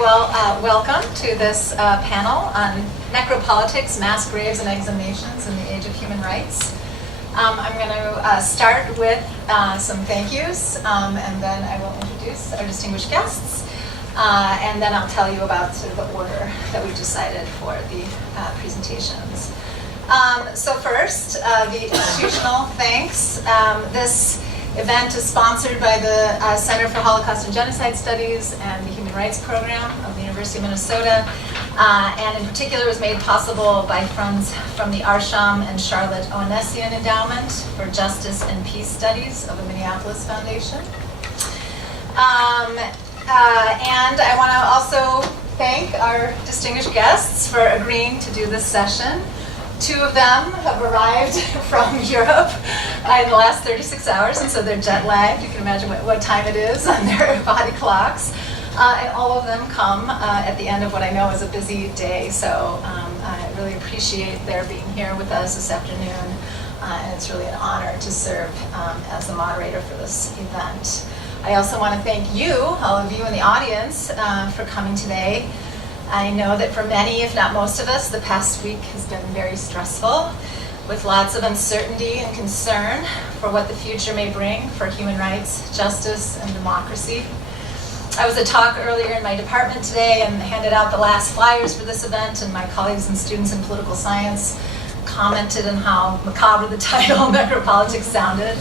Welcome to this panel on necropolitics, mass graves, and exhumations in the age of human rights. I'm going to start with some thank yous, and then I will introduce our distinguished guests, and then I'll tell you about sort of the order that we've decided for the presentations. So first, the institutional thanks. This event is sponsored by the Center for Holocaust and Genocide Studies and the Human Rights Program of the University of Minnesota, and in particular was made possible by funds from the Arsham and Charlotte Onesian Endowment for Justice and Peace Studies of the Minneapolis Foundation. And I want to also thank our distinguished guests for agreeing to do this session. Two of them have arrived from Europe in the last 36 hours, and so they're jet lagged. You can imagine what time it is on their body clocks. And all of them come at the end of what I know is a busy day, so I really appreciate their being here with us this afternoon, and it's really an honor to serve as the moderator for this event. I also want to thank you, all of you in the audience, for coming today. I know that for many, if not most of us, the past week has been very stressful, with lots of uncertainty and concern for what the future may bring for human rights, justice, and democracy. I was at a talk earlier in my department today and handed out the last flyers for this event, and my colleagues and students in political science commented on how macabre the title Necropolitics sounded.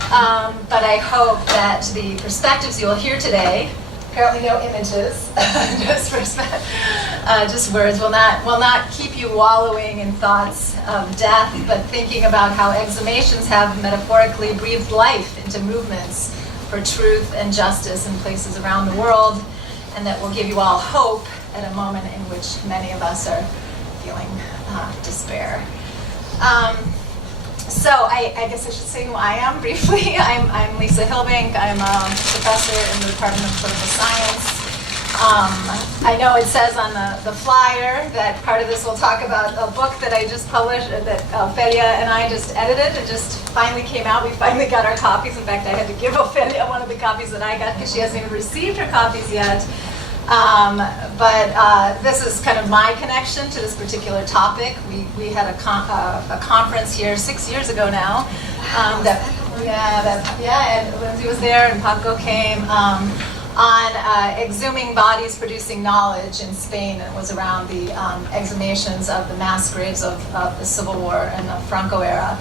But I hope that the perspectives you will hear today, apparently no images, just words, will not keep you wallowing in thoughts of death, but thinking about how exhumations have metaphorically breathed life into movements for truth and justice in places around the world, and that will give you all hope at a moment in which many of us are feeling despair. So I guess I should say who I am briefly. I'm Lisa Hilbink. I'm a professor in the Department of Political Science. I know it says on the flyer that part of this will talk about a book that I just published, that Ophelia and I just edited. It just finally came out. We finally got our copies. In fact, I had to give Ophelia one of the copies that I got because she hasn't even received her copies yet. But this is kind of my connection to this particular topic. We had a conference here 6 years ago now. And Lindsay was there and Paco came on exhuming bodies producing knowledge in Spain. And it was around the exhumations of the mass graves of the Civil War and the Franco era.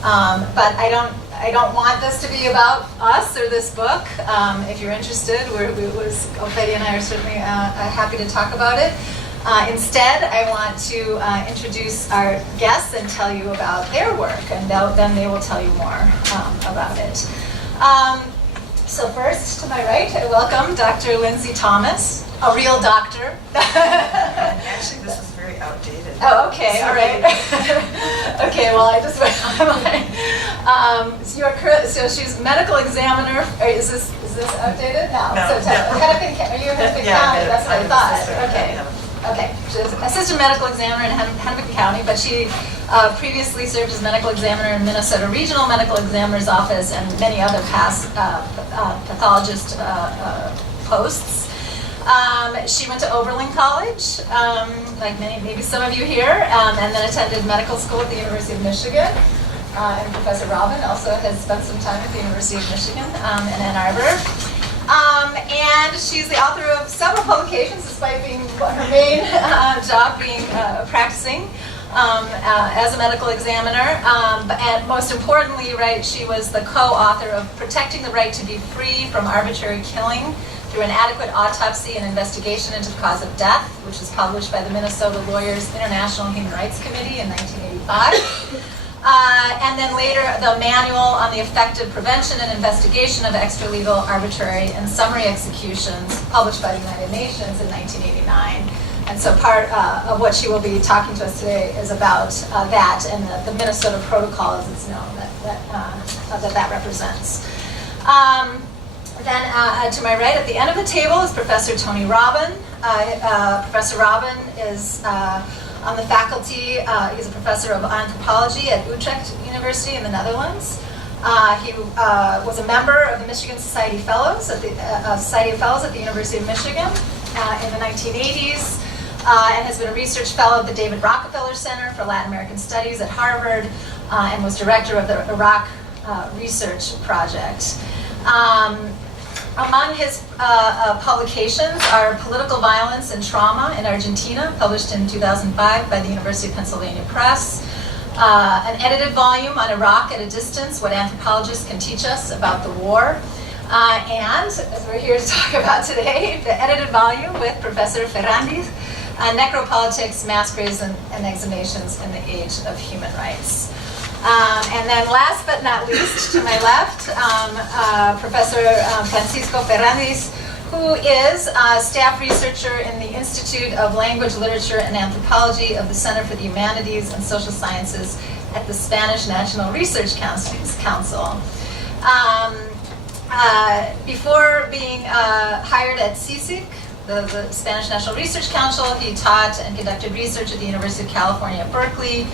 But I don't want this to be about us or this book. If you're interested, Ophelia and I are certainly happy to talk about it. Instead, I want to introduce our guests and tell you about their work, and then they will tell you more about it. So first, to my right, I welcome Dr. Lindsay Thomas, a real doctor. Actually, this is very outdated. Oh, okay, all right. Okay, well, I just went online. So she's medical examiner. Is this outdated? No. So Hennepin, are you Hennepin County? That's what I thought. Okay. She's assistant medical examiner in Hennepin County, but she previously served as medical examiner in Minnesota Regional Medical Examiner's Office and many other past pathologist posts. She went to Oberlin College, like maybe some of you here, and then attended medical school at the University of Michigan. And Professor Robben also has spent some time at the University of Michigan in Ann Arbor. And she's the author of several publications, despite being her main job being practicing as a medical examiner. And most importantly, right, she was the co-author of Protecting the Right to be Free from Arbitrary Killing through an Adequate Autopsy and Investigation into the Cause of Death, which was published by the Minnesota Lawyers International Human Rights Committee in 1985. And then later, the Manual on the Effective Prevention and Investigation of Extralegal, Arbitrary, and Summary Executions, published by the United Nations in 1989. And so part of what she will be talking to us today is about that and the Minnesota Protocol, as it's known, that represents. Then to my right, at the end of the table, is Professor Tony Robben. Professor Robben is on the faculty. He's a professor of anthropology at Utrecht University in the Netherlands. He was a member of the Michigan Society Fellows at the Society of Fellows at the University of Michigan. in the 1980s and has been a research fellow at the David Rockefeller Center for Latin American Studies at Harvard and was director of the Iraq Research Project. Among his publications are Political Violence and Trauma in Argentina, published in 2005 by the University of Pennsylvania Press. An edited volume on Iraq at a Distance, What Anthropologists Can Teach Us About the War. And, as we're here to talk about today, the edited volume with Professor Ferrandiz, Necropolitics, Mass Graves and Exhumations in the Age of Human Rights. And then last but not least, to my left, Professor Francisco Ferrandiz, who is a staff researcher in the Institute of Language, Literature, and Anthropology of the Center for the Humanities and Social Sciences at the Spanish National Research Council. Before being hired at CSIC, the Spanish National Research Council, he taught and conducted research at the University of California at Berkeley,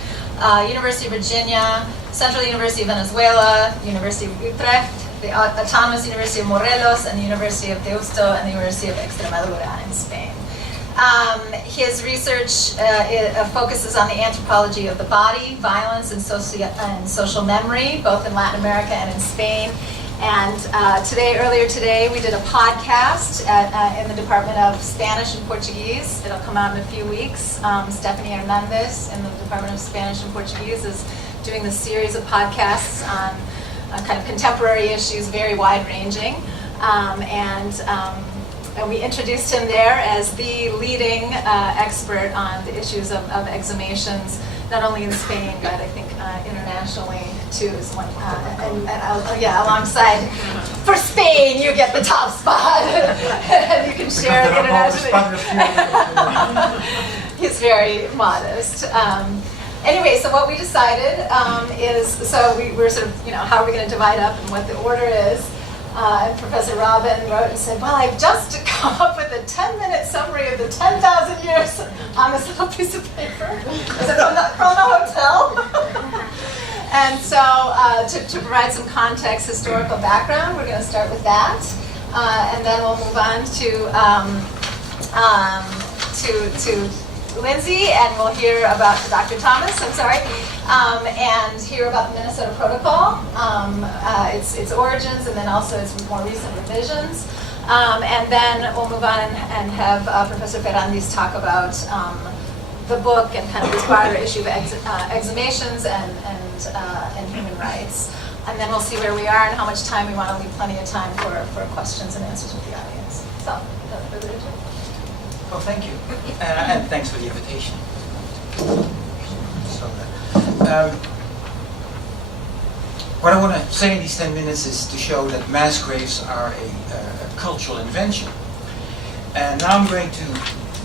University of Virginia, Central University of Venezuela, University of Utrecht, the Autonomous University of Morelos, and the University of Deusto, and the University of Extremadura in Spain. His research focuses on the anthropology of the body, violence, and social memory, both in Latin America and in Spain. And earlier today, we did a podcast in the Department of Spanish and Portuguese. It'll come out in a few weeks. Stephanie Hernandez in the Department of Spanish and Portuguese is doing this series of podcasts on kind of contemporary issues, very wide-ranging. And we introduced him there as the leading expert on the issues of exhumations, not only in Spain, but I think internationally too. Alongside, for Spain, you get the top spot. You can share it internationally. He's very modest. Anyway, so what we decided is, so we were sort of, how are we going to divide up and what the order is. And Professor Robben wrote and said, well, I've just come up with a 10-minute summary of the 10,000 years on this little piece of paper. Is it from the hotel? And so to provide some context, historical background, we're going to start with that. And then we'll move on to Lindsay, and we'll hear about Dr. Thomas, and hear about the Minnesota Protocol, its origins, and then also its more recent revisions. And then we'll move on and have Professor Ferrandiz talk about the book and kind of this broader issue of exhumations and human rights. And then we'll see where we are and how much time we want to leave plenty of time for questions and answers with the audience. So, without further ado. Well, thank you, and thanks for the invitation. What I want to say in these 10 minutes is to show that mass graves are a cultural invention. And now I'm going to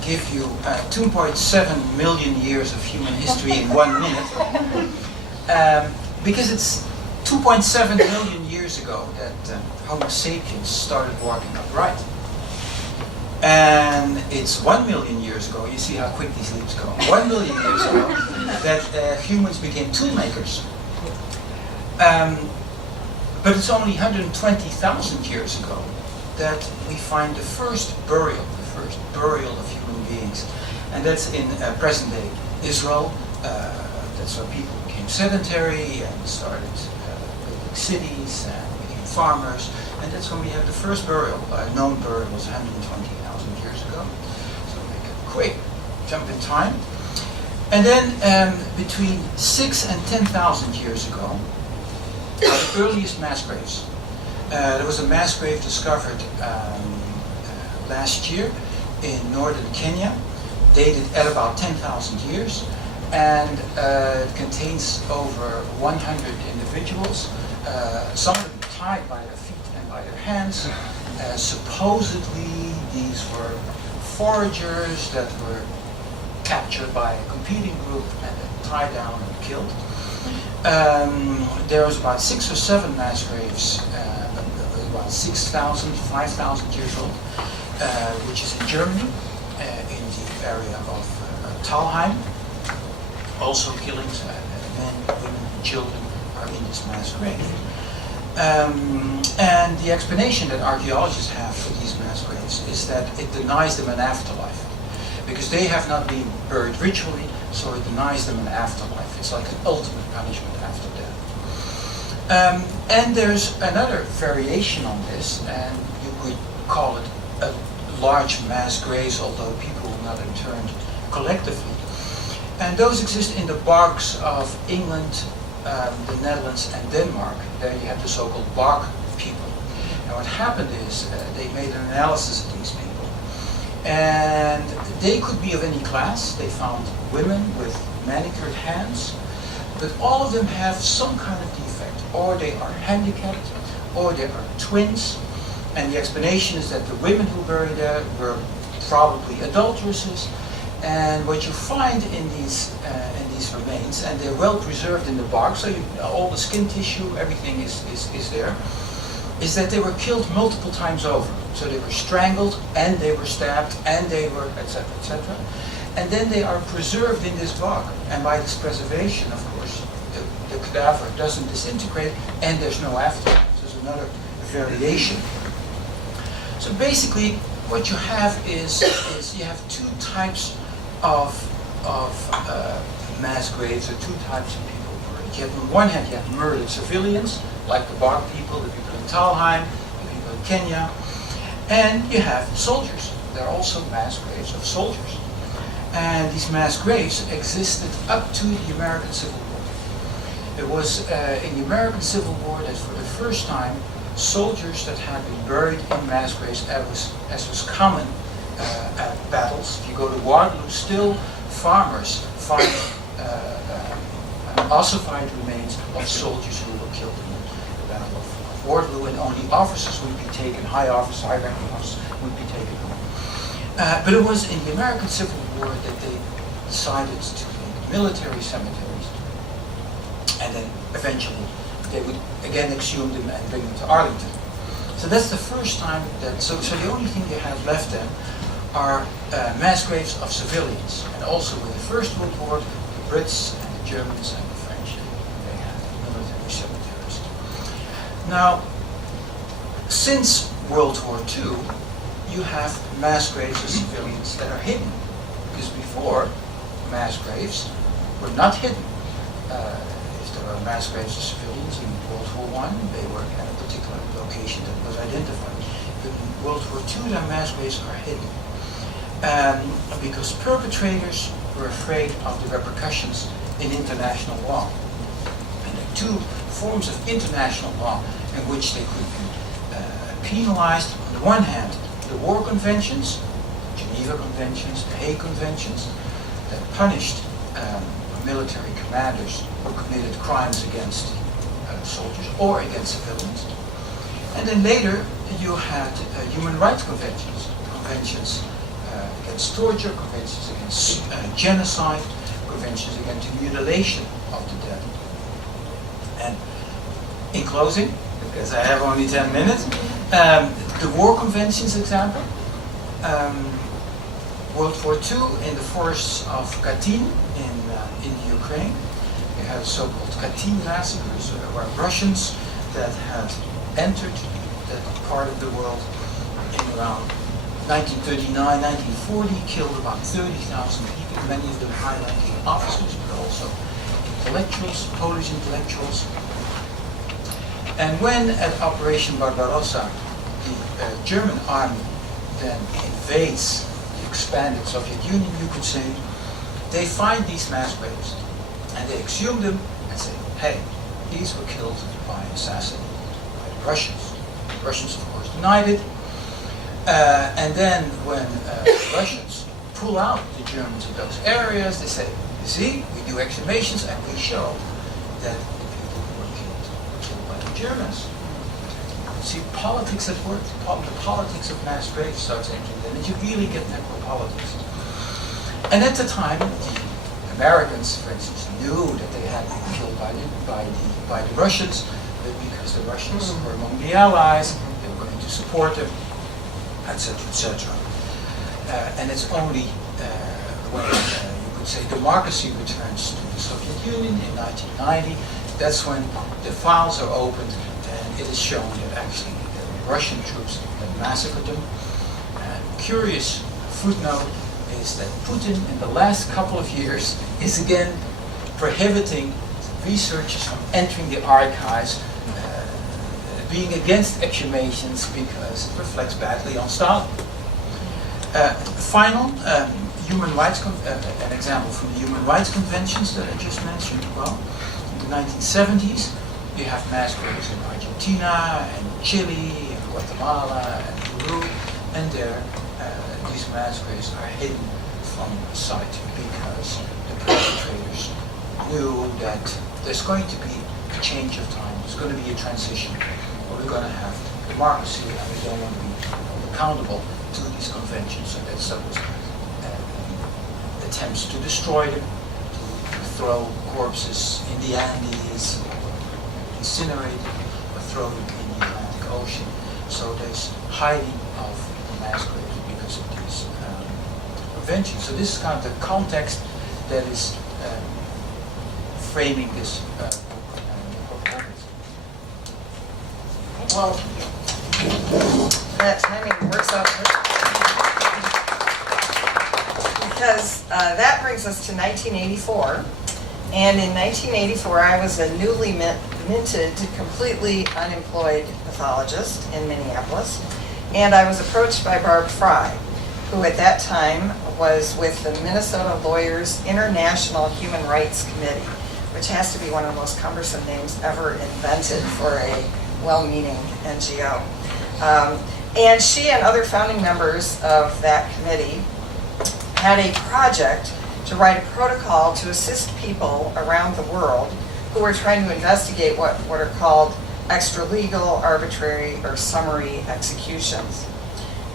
give you 2.7 million years of human history in 1 minute, because it's 2.7 million years ago that Homo sapiens started walking upright. And it's 1 million years ago, you see how quick these leaps go, 1 million years ago that humans became tool makers. But it's only 120,000 years ago that we find the first burial of human beings. And that's in present-day Israel. That's where people became sedentary and started building cities and became farmers. And that's when we have the first burial. Known burial was 120,000 years ago. So make a quick jump in time. And then between 6 and 10,000 years ago, the earliest mass graves. There was a mass grave discovered last year in northern Kenya, dated at about 10,000 years, and it contains over 100 individuals, some of them tied by their feet and by their hands. Supposedly these were foragers that were captured by a competing group and then tied down and killed. There was about 6 or 7 mass graves, about 6,000, 5,000 years old, which is in Germany, in the area of Thalheim. Also killings, men, women, children are in this mass grave. And the explanation that archaeologists have for these mass graves is that it denies them an afterlife. Because they have not been buried ritually, so it denies them an afterlife. It's like an ultimate punishment after death. And there's another variation on this, and you could call it a large mass graves, although people will not interned collectively. And those exist in the bogs of England, the Netherlands, and Denmark. There you have the so-called bog people. And what happened is they made an analysis of these people. And they could be of any class. They found women with manicured hands, but all of them have some kind of defect, or they are handicapped, or they are twins. And the explanation is that the women who buried there were probably adulteresses. And what you find in these remains, and they're well preserved in the bark, so all the skin tissue, everything is there, is that they were killed multiple times over. So they were strangled, and they were stabbed, and they were, etc., etc. And then they are preserved in this bog. And by this preservation, of course, the cadaver doesn't disintegrate, and there's no afterlife. So there's another variation. So basically, what you have is you have two types of mass graves, or two types of people buried. You have, on one hand, you have murdered civilians, like the Bog people, the people in Talheim, the people in Kenya, and you have soldiers. There are also mass graves of soldiers. And these mass graves existed up to the American Civil War. It was in the American Civil War that for the first time, soldiers that had been buried in mass graves, as was common at battles. If you go to Waterloo, still farmers find ossified remains of soldiers who were killed in the Battle of Waterloo, and only officers would be taken, high-ranking officers would be taken home. But it was in the American Civil War that they decided to make military cemeteries, and then eventually they would again exhume them and bring them to Arlington. So that's the first time that, so the only thing they have left then are mass graves of civilians. And also with the First World War, the Brits and the Germans and the French, they had military cemeteries. Now, since World War II, you have mass graves of civilians that are hidden. Because before, mass graves were not hidden. If there were mass graves of civilians in World War I, they were at a particular location that was identified. But in World War II, the mass graves are hidden. Because perpetrators were afraid of the repercussions in international law. And there are two forms of international law in which they could be penalized. On the one hand, the war conventions, Geneva Conventions, the Hague Conventions, that punished military commanders who committed crimes against soldiers or against civilians. And then later, you had human rights conventions, against torture, conventions against genocide, conventions against mutilation of the dead. And in closing, because I have only 10 minutes, the war conventions example, World War II in the forests of Katyn in the Ukraine. They had so-called Katyn massacres, where Russians that had entered that part of the world in around 1939, 1940, killed about 30,000 people, many of them high-ranking officers, but also intellectuals, Polish intellectuals. And when at Operation Barbarossa, the German army then invades the expanded Soviet Union, you could say, they find these mass graves and they exhume them and say, hey, these were killed by assassins, by the Russians. The Russians, of course, denied it. And then when the Russians pull out the Germans in those areas, they say, you see, we do exhumations and we show that the people who were killed by the Germans. See, politics at work, the politics of mass graves starts entering then, and you really get necropolitics. And at the time, the Americans, for instance, knew that they had been killed by the Russians, but because the Russians were among the Allies, they were going to support them, etc., etc. And it's only when you could say democracy returns to the Soviet Union in 1990, that's when the files are opened and it is shown that actually the Russian troops had massacred them. Curious footnote is that Putin in the last couple of years is again prohibiting researchers from entering the archives, being against exhumations because it reflects badly on Stalin. Final, human rights, an example from the human rights conventions that I just mentioned. Well, in the 1970s, you have mass graves in Argentina and Chile and Guatemala and Peru, and there these mass graves are hidden from sight because the perpetrators knew that there's going to be a change of time, there's going to be a transition, where we're going to have democracy and we don't want to be accountable to these conventions. So that's those attempts to destroy them, to throw corpses in the Andes, incinerate them, or throw them in the Atlantic Ocean. So there's hiding of the mass graves because of these conventions. So this is kind of the context that is framing this book. Well, that timing works out because that brings us to 1984. And in 1984, I was a newly minted, completely unemployed pathologist in Minneapolis. And I was approached by Barb Fry, who at that time was with the Minnesota Lawyers International Human Rights Committee, which has to be one of the most cumbersome names ever invented for a well-meaning NGO. And she and other founding members of that committee had a project to write a protocol to assist people around the world who were trying to investigate what are called extralegal, arbitrary, or summary executions.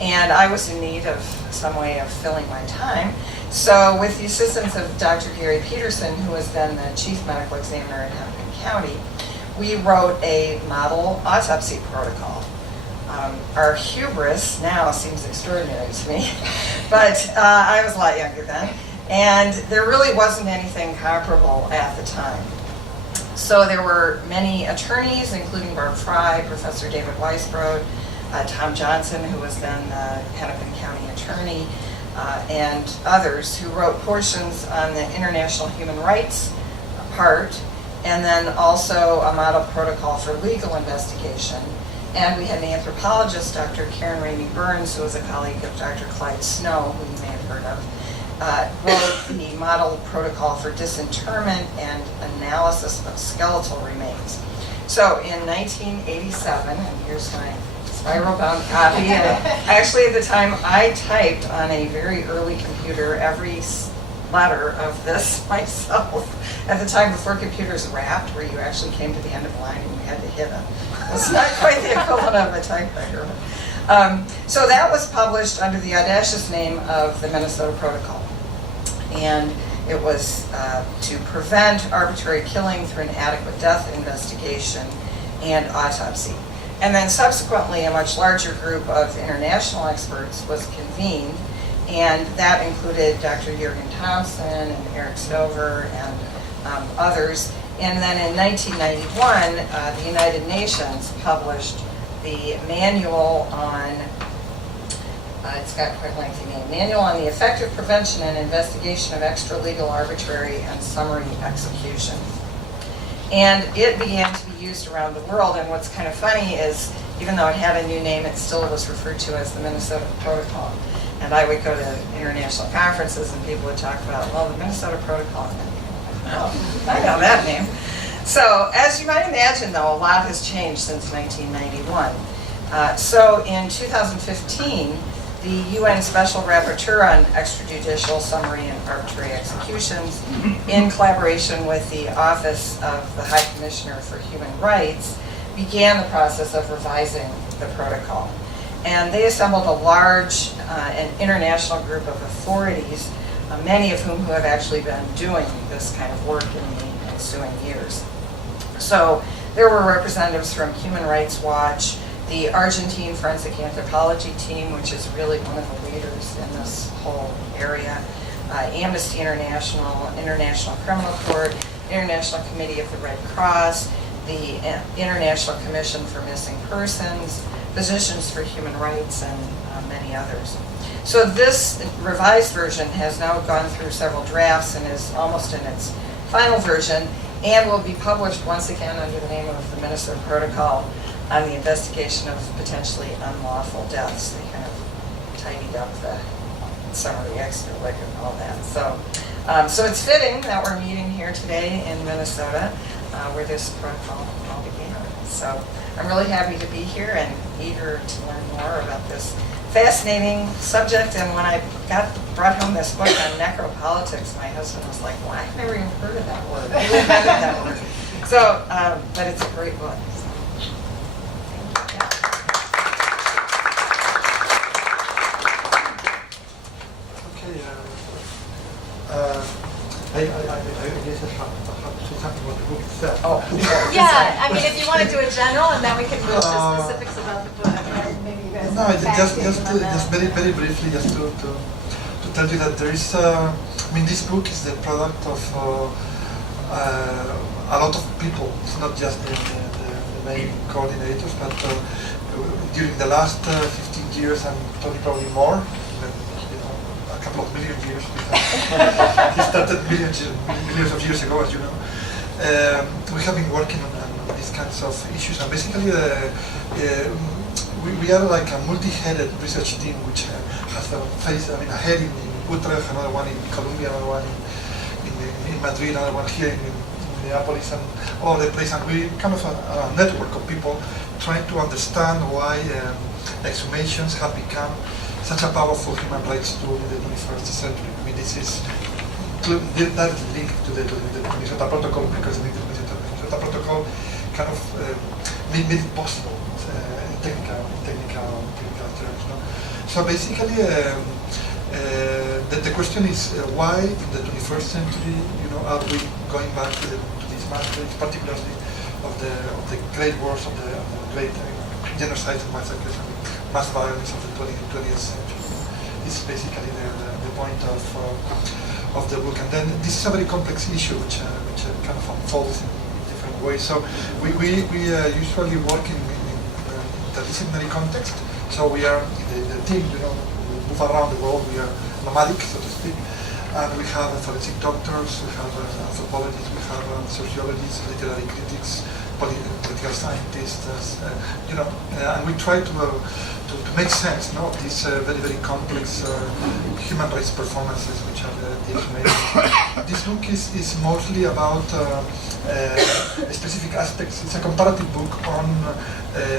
And I was in need of some way of filling my time. So with the assistance of Dr. Gary Peterson, who was then the chief medical examiner in Hennepin County, we wrote a model autopsy protocol. Our hubris now seems extraordinary to me, but I was a lot younger then, and there really wasn't anything comparable at the time. So there were many attorneys, including Barb Fry, Professor David Weisbrod, Tom Johnson, who was then the Hennepin County attorney, and others who wrote portions on the international human rights part, and then also a model protocol for legal investigation. And we had an anthropologist, Dr. Karen Ramey Burns, who was a colleague of Dr. Clyde Snow, who you may have heard of, wrote the model protocol for disinterment and analysis of skeletal remains. So in 1987, and here's my spiral-bound copy, and actually at the time I typed on a very early computer every letter of this myself. At the time before computers wrapped, where you actually came to the end of the line and you had to hit it. It's not quite the equivalent of a typewriter. So that was published under the audacious name of the Minnesota Protocol. And it was to prevent arbitrary killing through an adequate death investigation and autopsy. And then subsequently, a much larger group of international experts was convened, and that included Dr. Jürgen Thompson and Eric Stover and others. And then in 1991, the United Nations published the manual on, it's got quite a lengthy name, Manual on the Effective Prevention and Investigation of Extralegal, Arbitrary, and Summary Execution. And it began to be used around the world, and what's kind of funny is, even though it had a new name, it still was referred to as the Minnesota Protocol. And I would go to international conferences and people would talk about, well, the Minnesota Protocol. Oh, I know that name. So, as you might imagine, though, a lot has changed since 1991. So, in 2015, the UN Special Rapporteur on Extrajudicial, Summary, and Arbitrary Executions, in collaboration with the Office of the High Commissioner for Human Rights, began the process of revising the protocol. And they assembled a large and international group of authorities, many of whom who have actually been doing this kind of work in the ensuing years. So there were representatives from Human Rights Watch, the Argentine Forensic Anthropology team, which is really one of the leaders in this whole area, Amnesty International, International Criminal Court, International Committee of the Red Cross, the International Commission for Missing Persons, Physicians for Human Rights, and many others. So this revised version has now gone through several drafts and is almost in its final version, and will be published once again under the name of the Minnesota Protocol on the investigation of potentially unlawful deaths. They kind of tidied up the summary extra and all that. So it's fitting that we're meeting here today in Minnesota, where this protocol all began. So I'm really happy to be here and eager to learn more about this fascinating subject. And when I brought home this book on necropolitics, my husband was like, well, I've never even heard of that word. Who invented that word? So, but it's a great book. I guess I have to say something about the book itself. Oh. Yeah, I mean, if you want to do a general, and then we can move to specifics about the book, and maybe you guys No, can just very briefly, just to tell you that there is, I mean, this book is the product of a lot of people. It's not just the main coordinators, but during the last 15 years, I'm talking probably more, a couple of million years. He started millions of years ago, as you know. We have been working on these kinds of issues, and basically we are like a multi-headed research team which has a head in Utrecht, another one in Colombia, another one in Madrid, another one here in Minneapolis, and all over the place. And we kind of a network of people trying to understand why exhumations have become such a powerful human rights tool in the 21st century. I mean, this is directly linked to the Minnesota Protocol, because the Minnesota Protocol kind of made it possible in technical terms. No? So basically, the question is why in the 21st century, are we going back to these massacres, particularly of the great wars, of the great genocide and massacres and mass violence of the 20th century. This is basically the point of the book. And then this is a very complex issue which kind of unfolds in different ways. So we usually work in interdisciplinary context. So we are the team, we move around the world. We are nomadic, so to speak. And we have forensic doctors, we have anthropologists, we have sociologists, literary critics, political scientists, and we try to make sense of these very complex human rights performances which are the exhumations. This book is mostly about specific aspects. It's a comparative book on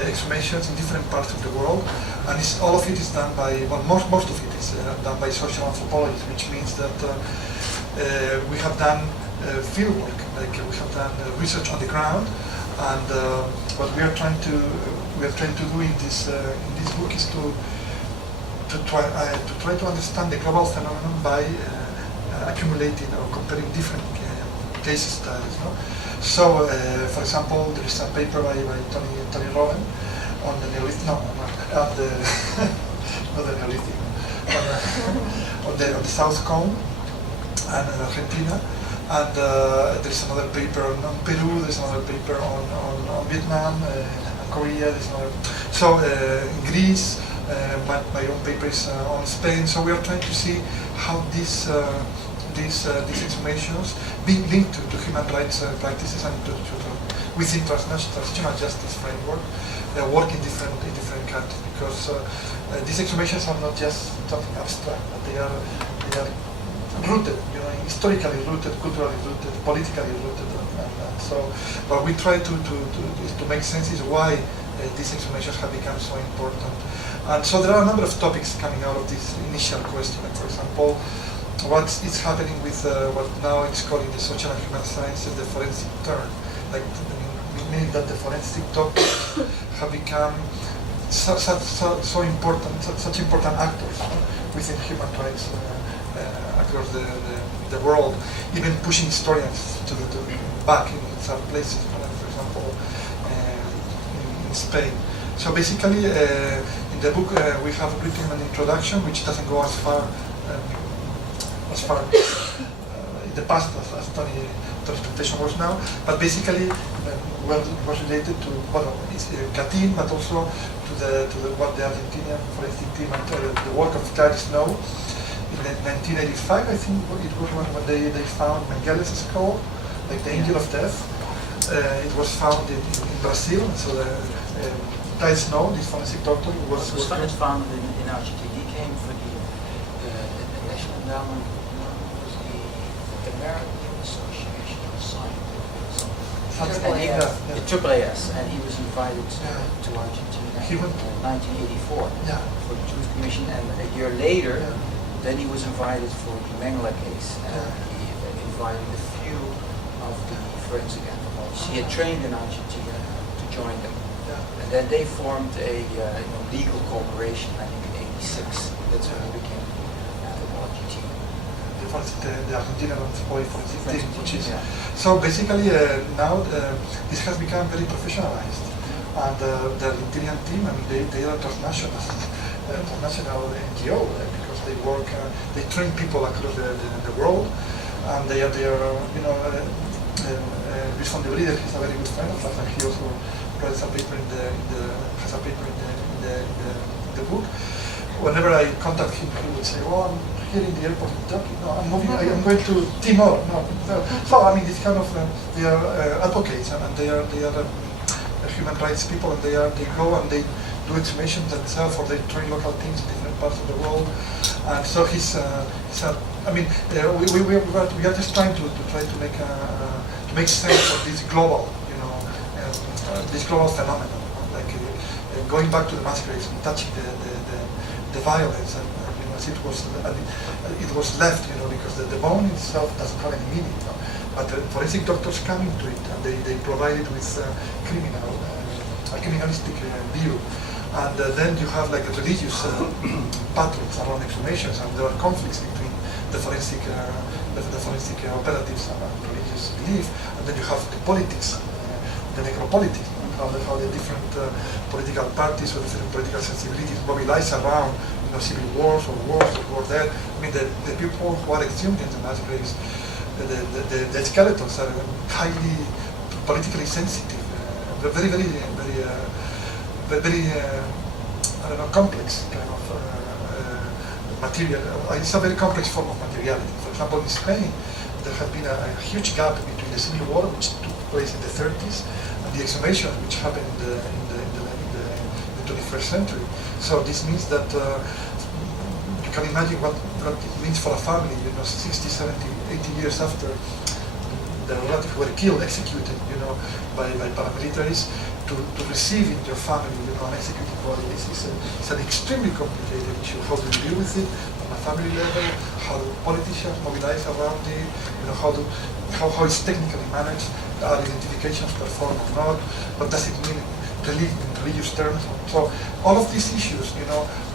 exhumations in different parts of the world, and all of it is done by, most of it is done by social anthropologists, which means that we have done field work, like we have done research on the ground. And what we are trying to do in this book is to try to understand the global phenomenon by accumulating or comparing different case studies. No? So, for example, there is a paper by Antonio Robben on the Neolithic. No, not the not the Neolithic. On the South Cone and Argentina. And there's another paper on Peru, there's another paper on Vietnam, and Korea, there's another. So in Greece, my own paper is on Spain. So we are trying to see how these exhumations being linked to human rights practices and within transitional justice framework work in different countries, because these exhumations are not just something abstract, but they are rooted, historically rooted, culturally rooted, politically rooted, and so what we try to make sense is why these exhumations have become so important. And so there are a number of topics coming out of this initial question. For example, what is happening with what now it's called in the social and human sciences the forensic turn, like meaning that the forensic doctors have become so important, such important actors within human rights across the world, even pushing historians to back in some places, for example, in Spain. So basically, in the book we have written an introduction which doesn't go as far. It the past, as Tony's presentation was now, but basically well, it was related to Catin, but also to what the Argentinian forensic team and the work of Gladys Snow. In 1985, I think it was when they found Mengeles' skull, like the angel of death. It was found in Brazil, so Gladys Snow, this forensic doctor, was found in Argentina. He came for the National Endowment, the American Association of Scientists. The AAAS, and he was invited to Argentina in 1984 for the Truth Commission, and a year later, then he was invited for the Mengele case, and he invited a few of the forensic anthropologists. He had trained in Argentina to join them, and then they formed a legal cooperation, I think in '86. That's when he became anthropology team. The Argentinian anthropology forensic team, which is so basically now this has become very professionalized, and the Argentinian team, I mean, they are international NGO because they work, they train people across the world, and they are Luis von der Lieder is a very good friend of us, and he also writes a paper has a paper in the book. Whenever I contact him, he would say, "Oh, I'm here in the airport in Turkey. No, I'm going to Timor." No. So I mean, this kind of they are advocates, and they are human rights people, and they go and they do exhumations themselves, or they train local teams in different parts of the world. And so I mean, we are just trying to make sense of this global, this global phenomenon, like going back to the massacres and touching the violence, and as it was left, because the bone itself doesn't have any meaning, but the forensic doctors come into it, and they provide it with a criminalistic view. And then you have like religious patterns around exhumations, and there are conflicts between the forensic operatives and religious belief. And then you have the politics, the necropolitics, how the different political parties or different political sensibilities mobilize around civil wars or dead. I mean, the people who are exhumed in the mass graves, the skeletons are highly politically sensitive, very I don't know, complex kind of material. It's a very complex form of materiality. For example, in Spain, there has been a huge gap between the civil war, which took place in the 30s, and the exhumations, which happened in the 21st century. So this means that you can imagine what it means for a family, 60, 70, 80 years after the relatives were killed, executed, by paramilitaries, to receive in your family, an executed body. It's an extremely complicated issue. How do you deal with it on a family level? How do politicians mobilize around it? How it's technically managed? Are identifications performed or not? What does it mean in religious terms? So all of these issues,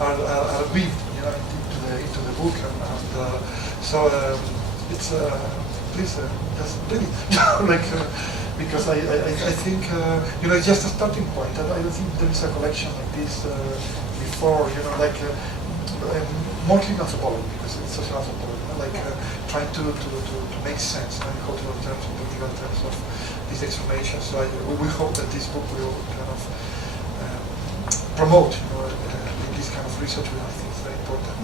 are weaved, into the book, and so it's please just read it, because I think it's just a starting point. I don't think there is a collection like this before, mostly anthropology, because it's social anthropology, trying to make sense in cultural terms and political terms of these exhumations. So we hope that this book will kind of promote this kind of research, which I think is very important.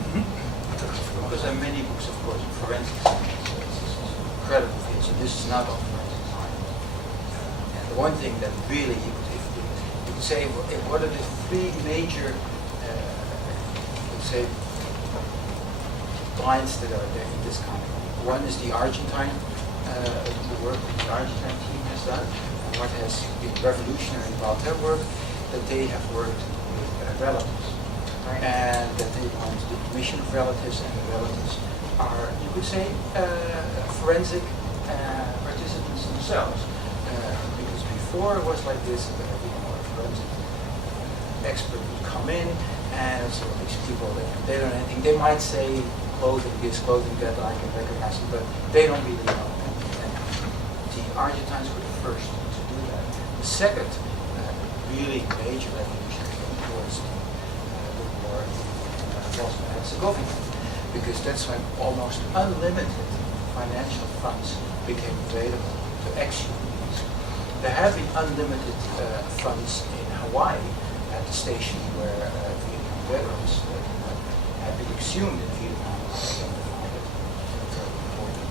Because there are many books, of course, in forensics. It's incredible field, so this is not of forensic science. And the one thing that really, you could say, what are the three major, lines that are there in this country? One is the Argentine, the work that the Argentine team has done, and what has been revolutionary about their work, that they have worked with relatives. And that they want the commission of relatives, and the relatives are, you could say, forensic participants themselves. Because before it was like this, a forensic expert would come in, and so these people, they don't know anything. They might say clothing this, clothing that, I can recognize it, but they don't really know. And the Argentines were the first to do that. The second really major revolution was Bosnia and Herzegovina, because that's when almost unlimited financial funds became available to exhume these. There have been unlimited funds in Hawaii at the station where Vietnam veterans have been exhumed in Vietnam.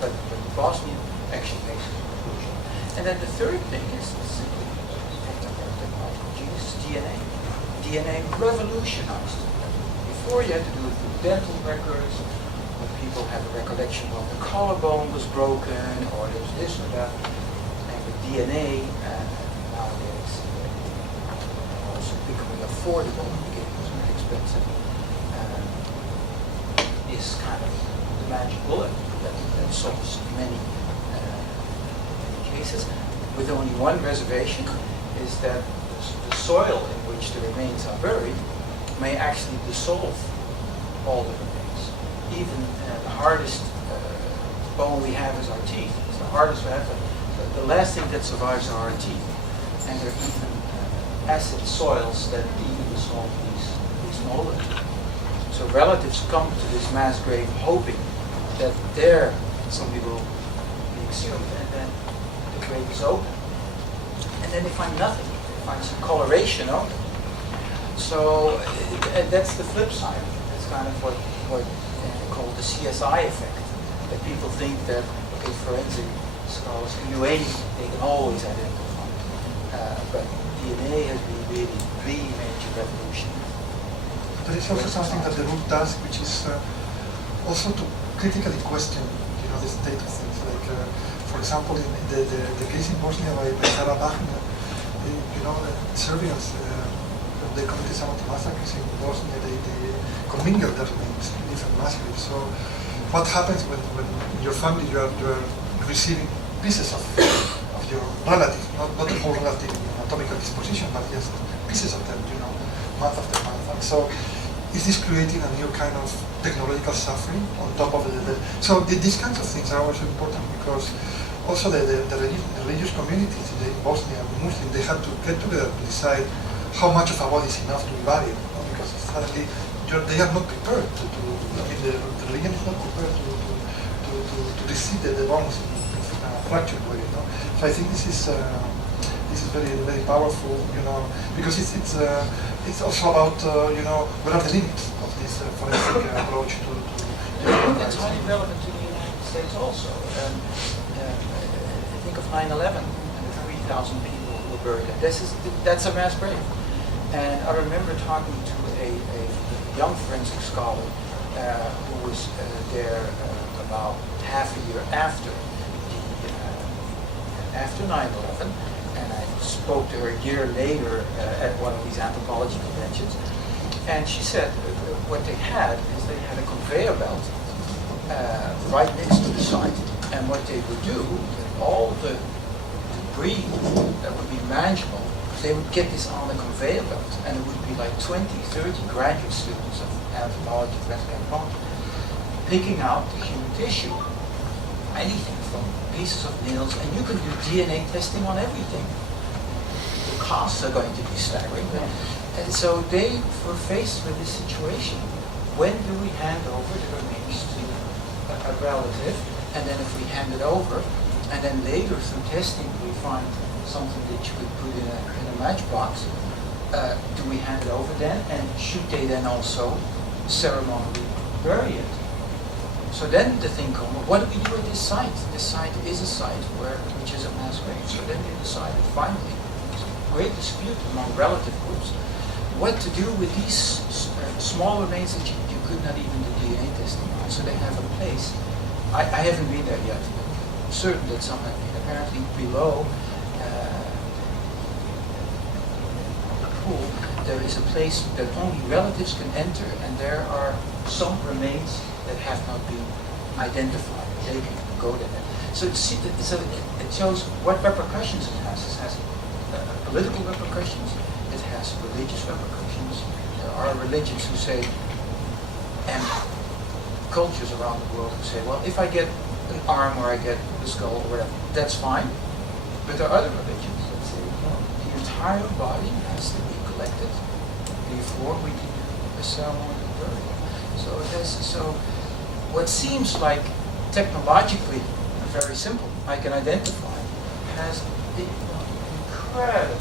But Bosnia actually makes a conclusion. And then the third thing is simply technological genius, DNA. DNA revolutionized it. Before you had to do it with dental records, when people have a recollection of the collarbone was broken, or there was this or that. And with DNA, nowadays, also becoming affordable, again, it was very expensive, is kind of the magic bullet that solves many cases, with only one reservation, is that the soil in which the remains are buried may actually dissolve all the remains. Even the hardest bone we have is our teeth. It's the hardest we have. The last thing that survives are our teeth. And there are even acid soils that even dissolve these molars. So relatives come to this mass grave hoping that there somebody will be exhumed, and then the grave is open. And then they find nothing. They find some coloration only. So that's the flip side. That's kind of what called the CSI effect. That people think that, okay, forensic scholars can do anything. They can always identify. But DNA has been really the major revolution. There is also something that the book does, which is also to critically question, the state of things. Like, for example, in the case in Bosnia by Ferran, the Serbians, they committed some of the massacres in Bosnia. They commingled their remains in different massacres. So, what happens when in your family you are receiving pieces of your relative, not the whole relative in anatomical disposition, but just pieces of them, month after month. And so, is this creating a new kind of technological suffering on top of the so these kinds of things are also important, because also the religious communities in Bosnia, Muslim, they had to get together to decide how much of a body is enough to be buried, because suddenly they are not prepared the religion is not prepared to receive the bones in a fractured way. So I think this is very, very powerful, because it's also about what are the limits of this forensic approach to That's highly relevant to the United States also. Think of 9/11 and the 3,000 people who were buried. That's a mass grave. And I remember talking to a young forensic scholar who was there about half a year after 9/11, and I spoke to her a year later at one of these anthropology conventions, and she said what they had is they had a conveyor belt right next to the site, and what they would do, all the debris that would be manageable, they would get this on the conveyor belt, and it would be like 20, 30 graduate students of anthropology, forensic anthropology, picking out the human tissue, anything from pieces of nails, and you can do DNA testing on everything. The costs are going to be staggering. And so they were faced with this situation. When do we hand over the remains to a relative? And then if we hand it over, and then later through testing we find something that you could put in a matchbox, do we hand it over then? And should they then also ceremonially bury it? So then the thing comes, what do we do at this site? This site is a site which is a mass grave. So then they decided finally, great dispute among relative groups, what to do with these small remains that you could not even do DNA testing on. So they have a place. I haven't been there yet. I'm certain that some have been. Apparently below the pool, there is a place that only relatives can enter, and there are some remains that have not been identified. They can go there. So it shows what repercussions it has. It has political repercussions. It has religious repercussions. There are religions who say, and cultures around the world who say, well, if I get an arm or I get the skull or whatever, that's fine. But there are other religions that say, no, the entire body has to be collected before we can do a ceremonial burial. So what seems like technologically very simple. I can identify, has incredible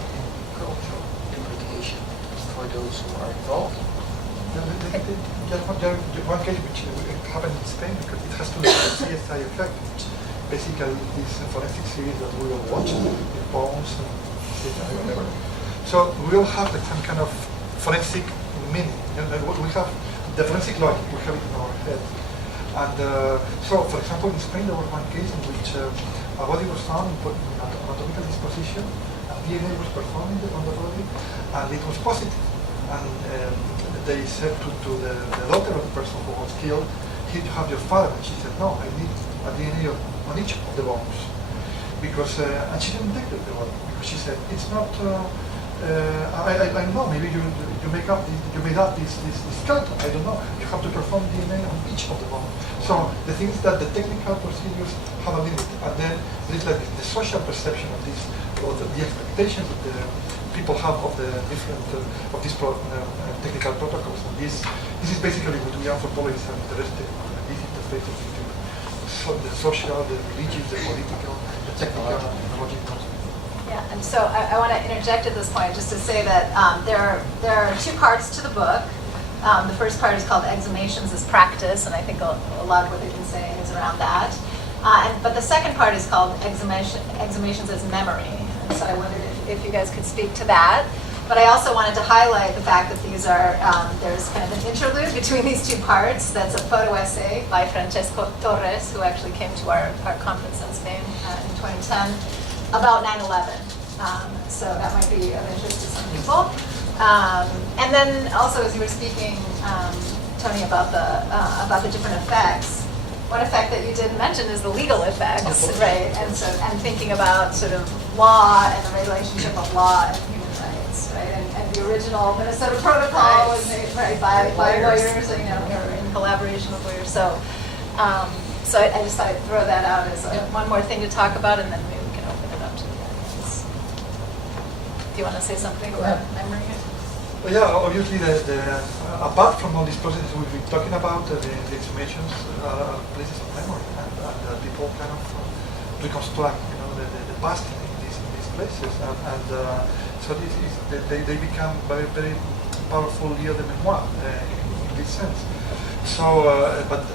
cultural implication for those who are involved. Just one case which happened in Spain, because it has to do with the CSI effect, which basically this forensic series that we all watch, the bones and whatever. So we all have some kind of forensic meaning. We have the forensic logic, we have it in our head. And so, for example, in Spain there was one case in which a body was found in anatomical disposition, and DNA was performed on the body, and it was positive. And they said to the daughter of the person who was killed, "Here you have your father." And she said, "No, I need a DNA on each of the bones." Because, and she didn't take the body, because she said, "It's not, I don't know, maybe you made up this skeleton, I don't know. You have to perform DNA on each of the bones." So the thing is that the technical procedures have a limit, and then there is like the social perception of this, or the expectations that the people have of the different, of these technical protocols. And this is basically what we anthropologists are interested in, these interfaces between the social, the religious, the political, the technical, and technological. Yeah, and so I want to interject at this point just to say that there are two parts to the book. The first part is called Exhumations as Practice, and I think a lot of what they've been saying is around that. But the second part is called Exhumations as Memory. And so I wondered if you guys could speak to that. But I also wanted to highlight the fact that these are, there's kind of an interlude between these two parts. That's a photo essay by Francesco Torres, who actually came to our conference in Spain in 2010, about 9/11. So that might be of interest to some people. And then also, as you were speaking, Tony, about the different effects, one effect that you didn't mention is the legal effects, right? And so, and thinking about sort of law and the relationship of law and human rights, right? And the original Minnesota Protocol was made by lawyers, you know, or in collaboration with lawyers. So, so I just thought I'd throw that out as one more thing to talk about, and then maybe we can open it up to the audience. Do you want to say something about memory? Well, yeah, obviously, apart from all these processes we've been talking about, the exhumations are places of memory, and people kind of reconstruct, you know, the past in these places, and so they become very, very powerful lieux de mémoire in this sense. So, but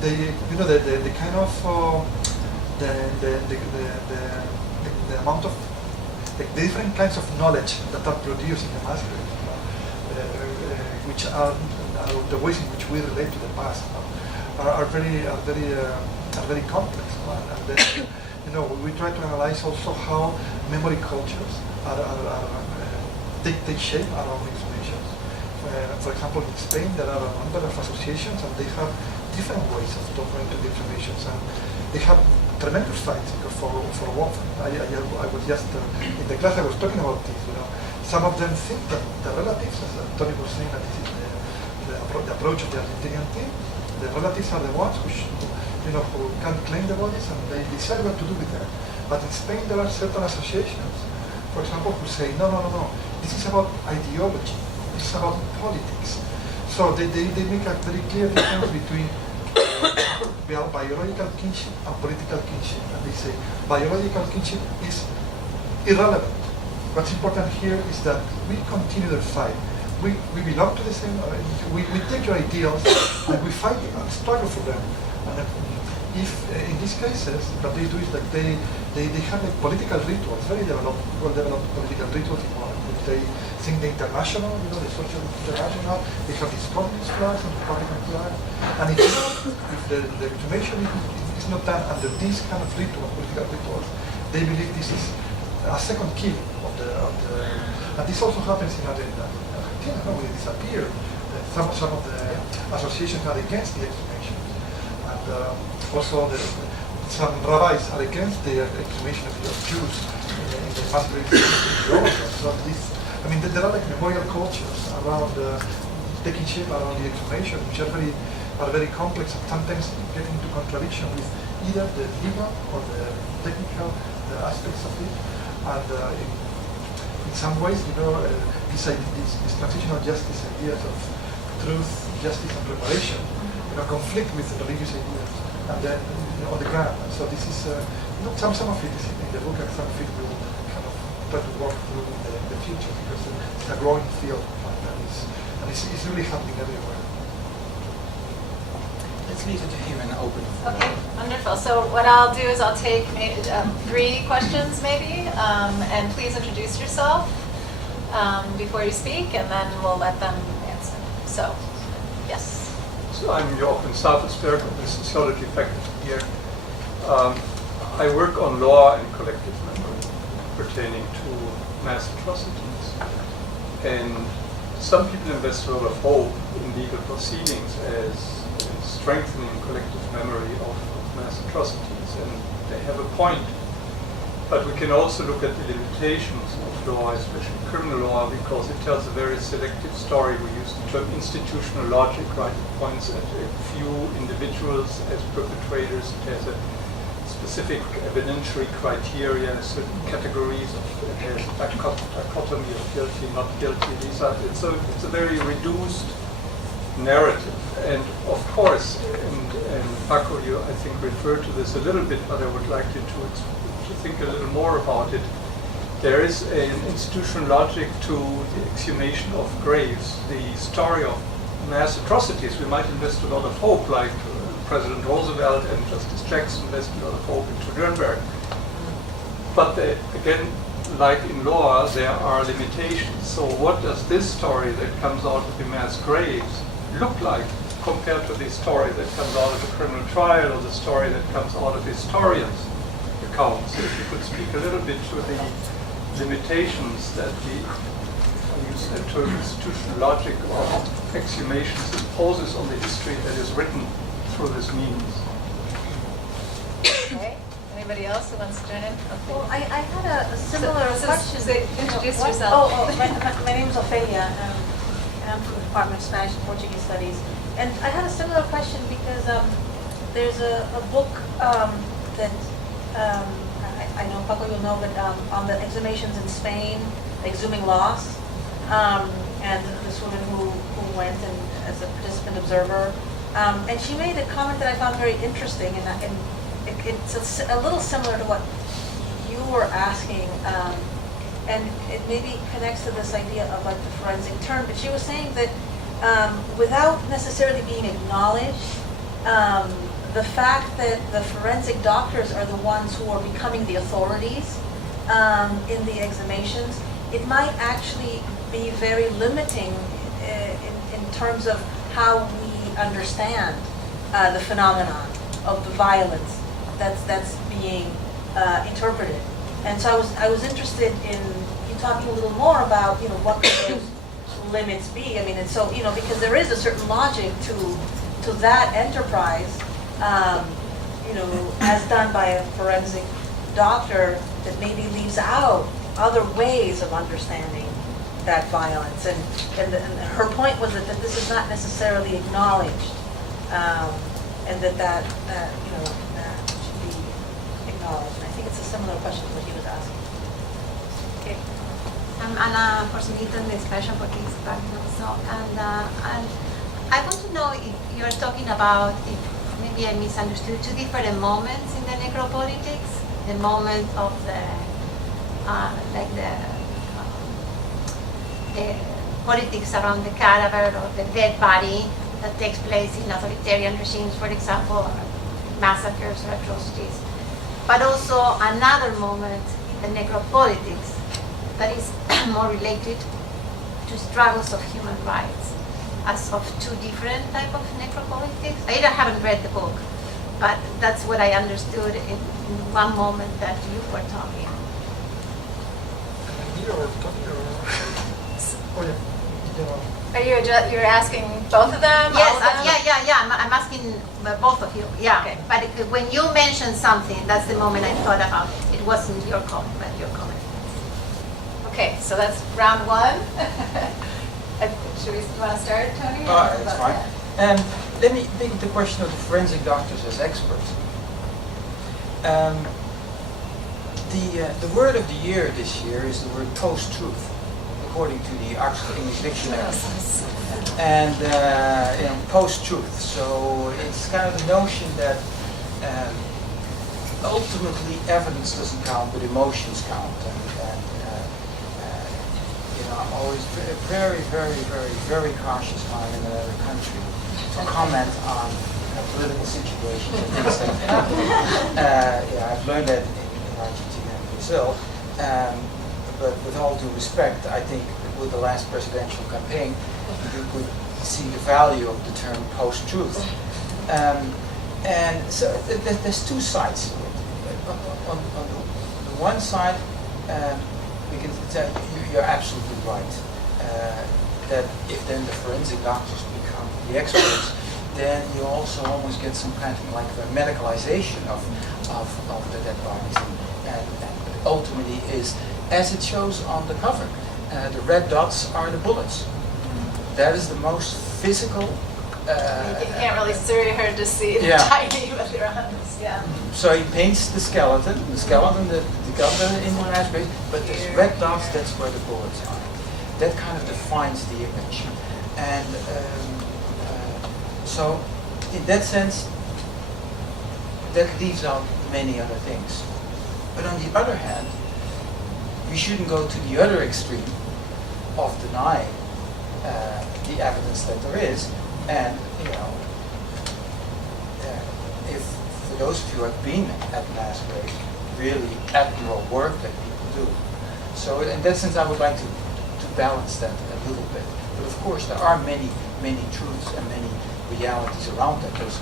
they, you know, the kind of the amount of the different kinds of knowledge that are produced in the mass grave, which are the ways in which we relate to the past, are very complex. And then, you know, we try to analyze also how memory cultures take shape around exhumations. For example, in Spain there are a number of associations, and they have different ways of talking to the exhumations, and they have tremendous fights for what I was just in the class I was talking about this. You know, some of them think that the relatives, as Tony was saying, that this is the approach of the Argentinian team. The relatives are the ones who can claim the bodies, and they decide what to do with them. But in Spain there are certain associations, for example, who say no. This is about ideology. This is about politics. So they make a very clear difference between biological kinship and political kinship. And they say biological kinship is irrelevant. What's important here is that we continue the fight. We belong to the same, we take your ideals and we fight and struggle for them. And if in these cases, what they do is that they have like political rituals, very well-developed political rituals in which they sing the international, you know, the social international. They have these communist flags and Republican flags. And if the exhumation is not done under these kind of rituals, political rituals, they believe this is a second kill of the and this also happens in Argentina. When it disappeared, some of the associations are against the exhumation, and also some rabbis are against the exhumation of Jews in the mass graves in Rwanda. So this, I mean, there are like memorial cultures around taking shape around the exhumation, which are very complex and sometimes get into contradiction with either the legal or the technical aspects of it. And in some ways, you know, these transitional justice ideas of truth, justice, and reparation, you know, conflict with religious ideas. and then on the ground. And so this is some of it is in the book, and some of it will kind of try to work through in the future, because it's a growing field, and it's really happening everywhere. Let's leave it here and open it. Okay, wonderful. So what I'll do is I'll take 3 questions maybe, and please introduce yourself before you speak, and then we'll let them answer. So, yes. So I'm Jochen Savelsberg of the Sociology faculty here. I work on law and collective memory pertaining to mass atrocities. And some people invest a lot of hope in legal proceedings as strengthening collective memory of mass atrocities, and they have a point. But we can also look at the limitations of law, especially criminal law, because it tells a very selective story. We use the term institutional logic, right? It points at a few individuals as perpetrators. It has a specific evidentiary criteria, certain categories of dichotomy of guilty, not guilty. It's a very reduced narrative. And of course, and Paco, you I think referred to this a little bit, but I would like you to think a little more about it. There is an institutional logic to the exhumation of graves, the story of mass atrocities. We might invest a lot of hope, like President Roosevelt and Justice Jackson invested a lot of hope into Nuremberg. But again, like in law, there are limitations. So what does this story that comes out of the mass graves look like compared to the story that comes out of a criminal trial, or the story that comes out of historians' accounts? If you could speak a little bit to the limitations that the, if I use that term, institutional logic of exhumations imposes on the history that is written through this means. Okay. Anybody else who wants to join in? Okay. Well, I had a similar question. Introduce What? yourself. My name is Ophelia. I'm from the Department of Spanish and Portuguese Studies. And I had a similar question because there's a book that I know Paco you'll know, but on the exhumations in Spain, Exhuming Loss, and this woman who went and as a participant observer, and she made a comment that I found very interesting, and it's a little similar to what you were asking, and it maybe connects to this idea of like the forensic turn. But she was saying that without necessarily being acknowledged, the fact that the forensic doctors are the ones who are becoming the authorities in the exhumations, it might actually be very limiting in terms of how we understand the phenomenon of the violence that's being interpreted. And so I was interested in you talking a little more about what could those limits be. I mean, and so because there is a certain logic to that enterprise. As done by a forensic doctor, that maybe leaves out other ways of understanding that violence. And her point was that this is not necessarily acknowledged, and that should be acknowledged. And I think it's a similar question to what he was asking. Okay. I'm Ana Porcellito in the Special Portuguese Department also, and I want to know if you're talking about, if maybe I misunderstood, 2 different moments in the necropolitics. The moment of the politics around the cadaver or the dead body that takes place in authoritarian regimes, for example, or massacres or atrocities. But also another moment in the necropolitics that is more related to struggles of human rights, as of 2 different type of necropolitics. I haven't read the book, but that's what I understood in one moment that you were talking. You're asking both of them? Yes, all of them? yeah. I'm asking both of you. Yeah, Okay. but when you mentioned something, that's the moment I thought about it. It wasn't your comment, but your comment. Okay, so that's round 1. Do you want to start, Tony? It's fine. Let me take the question of the forensic doctors as experts. The word of the year this year is the word post-truth, according to the Oxford English Dictionary. And post-truth. So it's kind of the notion that ultimately evidence doesn't count, but emotions count. I'm always very, very, very, very cautious when I'm in another country to comment on political situations and things that happen. I've learned that in Argentina and Brazil. But with all due respect, I think with the last presidential campaign, you could see the value of the term post-truth. And so there's two sides to it. On the one side, we can tell you're absolutely right. That if then the forensic doctors become the experts, then you also almost get some kind of like a medicalization of the dead bodies. And ultimately is, as it shows on the cover, the red dots are the bullets. That is the most physical. You can't really very hard to see the tiny with your hands. Yeah. So he paints the skeleton in the last page, but there's red dots, that's where the bullets are. That kind of defines the image. And so in that sense, that leaves out many other things. But on the other hand, we shouldn't go to the other extreme of denying the evidence that there is. And, if for those of you who have been at mass graves, really admirable work that people do. So in that sense, I would like to balance that a little bit. But of course, there are many, many truths and many realities around that. There's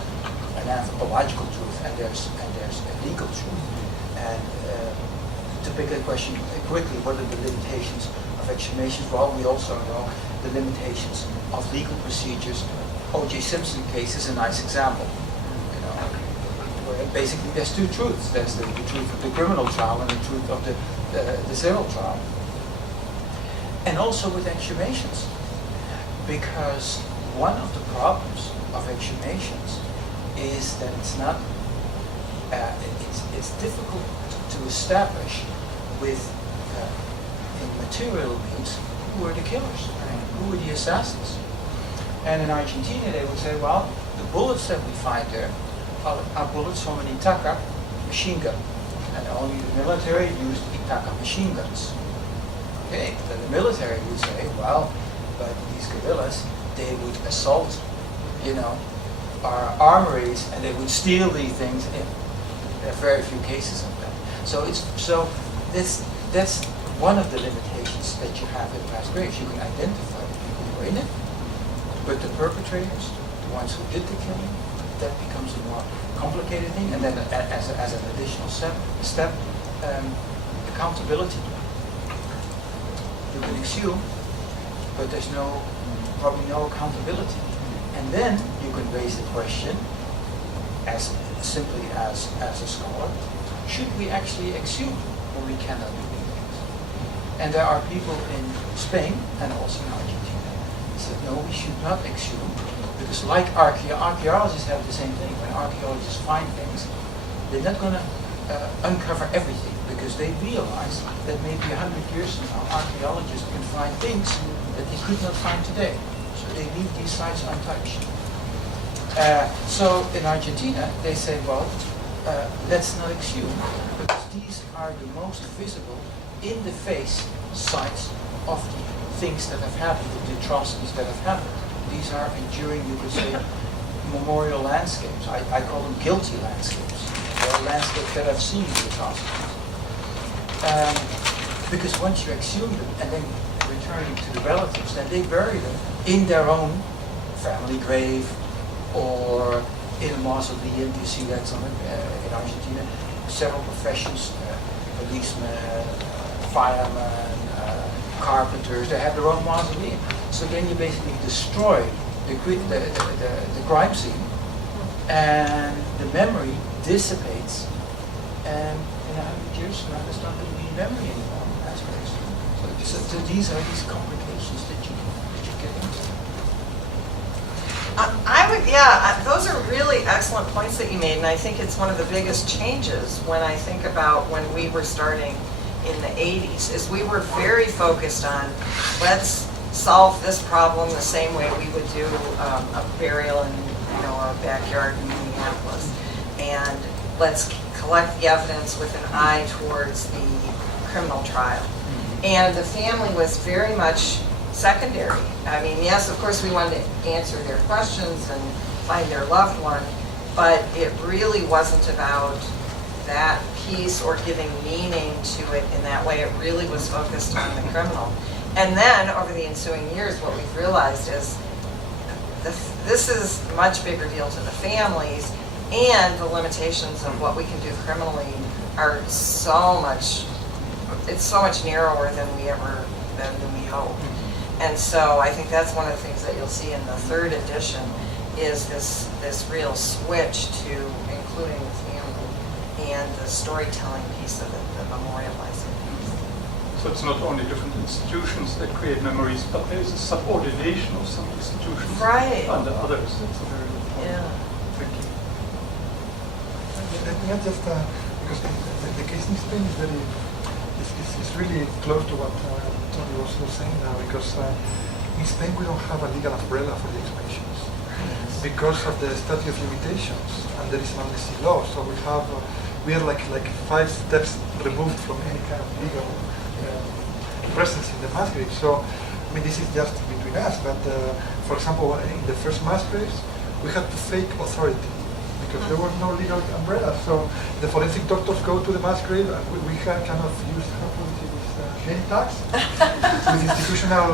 an anthropological truth and there's a legal truth. And to pick that question quickly, what are the limitations of exhumations? Well, we also know the limitations of legal procedures. O.J. Simpson case is a nice example. Where basically there's two truths. There's the truth of the criminal trial and the truth of the civil trial. And also with exhumations. Because one of the problems of exhumations is that it's not, it's difficult to establish with, in material means, who are the killers, who are the assassins. And in Argentina they would say, well, the bullets that we find there are bullets from an Itaca machine gun. And only the military used Itaca machine guns. Okay, then the military would say, well, but these guerrillas, they would assault, our armories and they would steal these things. And there are very few cases of that. So that's one of the limitations that you have in mass graves. You can identify the people who are in it, but the perpetrators, the ones who did the killing, that becomes a more complicated thing. And then as an additional step, accountability. You can exhume, but there's probably no accountability. And then you can raise the question, as simply as a scholar, should we actually exhume when we cannot do things? And there are people in Spain and also in Argentina who said, no, we should not exhume, because like archaeologists have the same thing. When archaeologists find things, they're not going to uncover everything, because they realize that maybe 100 years from now, archaeologists can find things that they could not find today. So they leave these sites untouched. So in Argentina, they say, well, let's not exhume, because these are the most visible, in-the-face sites of the things that have happened, the atrocities that have happened. These are enduring, you could say, memorial landscapes. I call them guilty landscapes. They're landscapes that have seen the atrocities. Because once you exhume them and then return them to the relatives, then they bury them in their own family grave or in a mausoleum. You see that in Argentina. Several professions, policemen, firemen, carpenters, they have their own mausoleum. So then you basically destroy the crime scene, and the memory dissipates, and in 100 years from now there's not going to be memory anymore. That's what it's so these are these complications that you get into. Those are really excellent points that you made, and I think it's one of the biggest changes when I think about when we were starting in the 80s, is we were very focused on, let's solve this problem the same way we would do a burial in a backyard in Minneapolis. and let's collect the evidence with an eye towards the criminal trial. And the family was very much secondary. I mean, yes, of course we wanted to answer their questions and find their loved one, but it really wasn't about that piece or giving meaning to it in that way. It really was focused on the criminal. And then over the ensuing years, what we've realized is this is a much bigger deal to the families, and the limitations of what we can do criminally are so much, it's so much narrower than we hoped. And so I think that's one of the things that you'll see in the third edition is this real switch to including the family and the storytelling piece of it, the memorializing piece. So it's not only different institutions that create memories, but there's a subordination of some institutions under others. That's a very good point. Yeah. Thank you. Let me add just because the case in Spain is very, it's really close to what Tony was saying now, because in Spain we don't have a legal umbrella for the exhumations because of the statute of limitations, and there is an amnesty law. So we are like 5 steps removed from any kind of legal presence in the mass grave. So I mean, this is just between us. But for example, in the first mass graves, we had to fake authority because there was no legal umbrella. So the forensic doctors go to the mass grave, and we kind of use name tags with institutional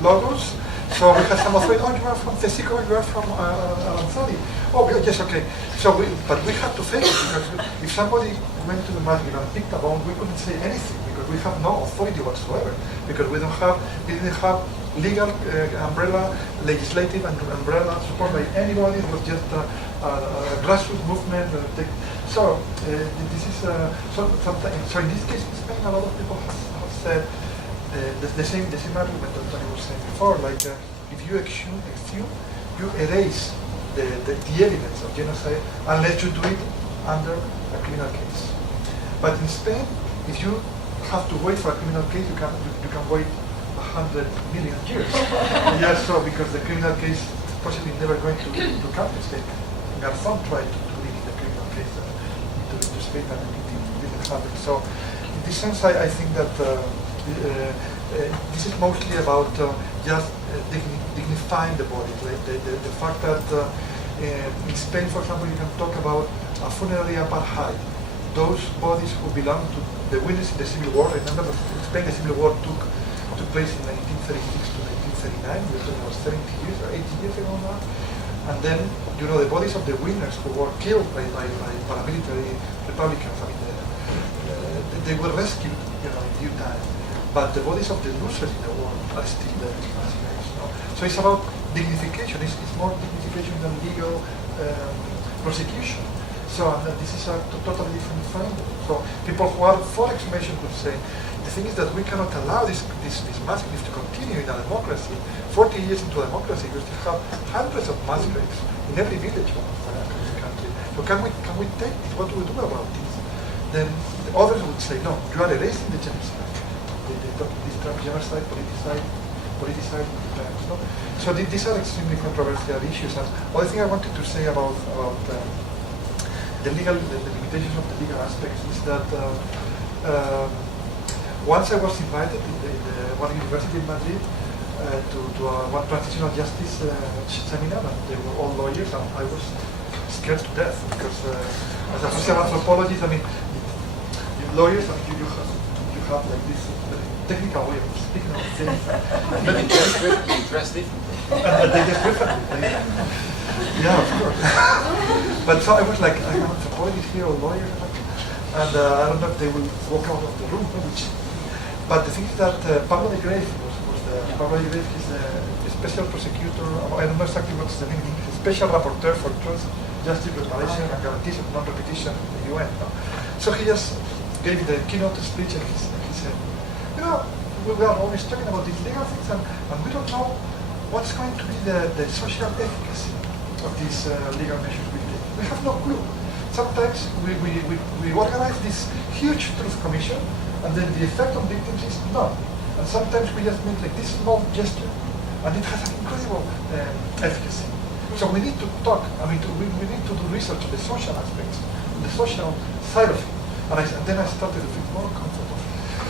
logos. So we had some authority. Oh, you are from Tesico, you are from Alanzadi. Oh, yes, okay. So but we had to fake it because if somebody went to the mass grave and picked a bone, we couldn't say anything because we have no authority whatsoever because we didn't have legal umbrella, legislative and umbrella support by anybody. It was just a grassroots movement. So this is so in this case in Spain, a lot of people have said the same argument that Tony was saying before. Like if you exhume, you erase the evidence of genocide unless you do it under a criminal case. But in Spain, if you have to wait for a criminal case, you can wait 100 million years. Yes, so because the criminal case is possibly never going to come to Spain. Garzón tried to link the criminal case to Spain, and it didn't happen. So in this sense, I think that this is mostly about just dignifying the body. Like the fact that in Spain, for example, you can talk about a funerary apartheid. Those bodies who belong to the winners in the Civil War. Remember that in Spain the Civil War took place in 1936 to 1939. We're talking about 70 years or 80 years ago now. And then, you know, the bodies of the winners who were killed by paramilitary Republicans, I mean, they were rescued, you know, in due time. But the bodies of the losers in the war are still there in mass graves. No? So it's about dignification. It's more dignification than legal prosecution. So this is a totally different framework. So people who are for exhumation would say, the thing is that we cannot allow this mass graves to continue in a democracy. 40 years into democracy, we still have hundreds of mass graves in every village of the country. So can we take this? What do we do about this? Then the others would say, no, you are erasing the genocide. This term genocide, politicized terms. No? So these are extremely controversial issues. And the other thing I wanted to say about the limitations of the legal aspects is that once I was invited in one university in Madrid to one transitional justice seminar, and they were all lawyers, and I was scared to death because as a social anthropologist, I mean, lawyers, and you have like this technical way of speaking of things. But they dress differently. They just differently. Yeah, of course. But so I was like, I'm an anthropologist here, or lawyer, and I don't know if they will walk out of the room. But the thing is that Pablo de Greve Pablo de Greve is a special prosecutor. I don't know exactly what's the name. He's a special rapporteur for truth, justice, reparation, and guarantees of non-repetition in the UN. No? So he just gave the keynote speech, and he said, you know, we are always talking about these legal things, and we don't know what's going to be the social efficacy of these legal measures we take. We have no clue. Sometimes we organize this huge truth commission, and then the effect on victims is none. And sometimes we just make like this small gesture, and it has an incredible efficacy. So we need to talk, we need to do research on the social aspects, the social side of it. And then I started to feel more comfortable.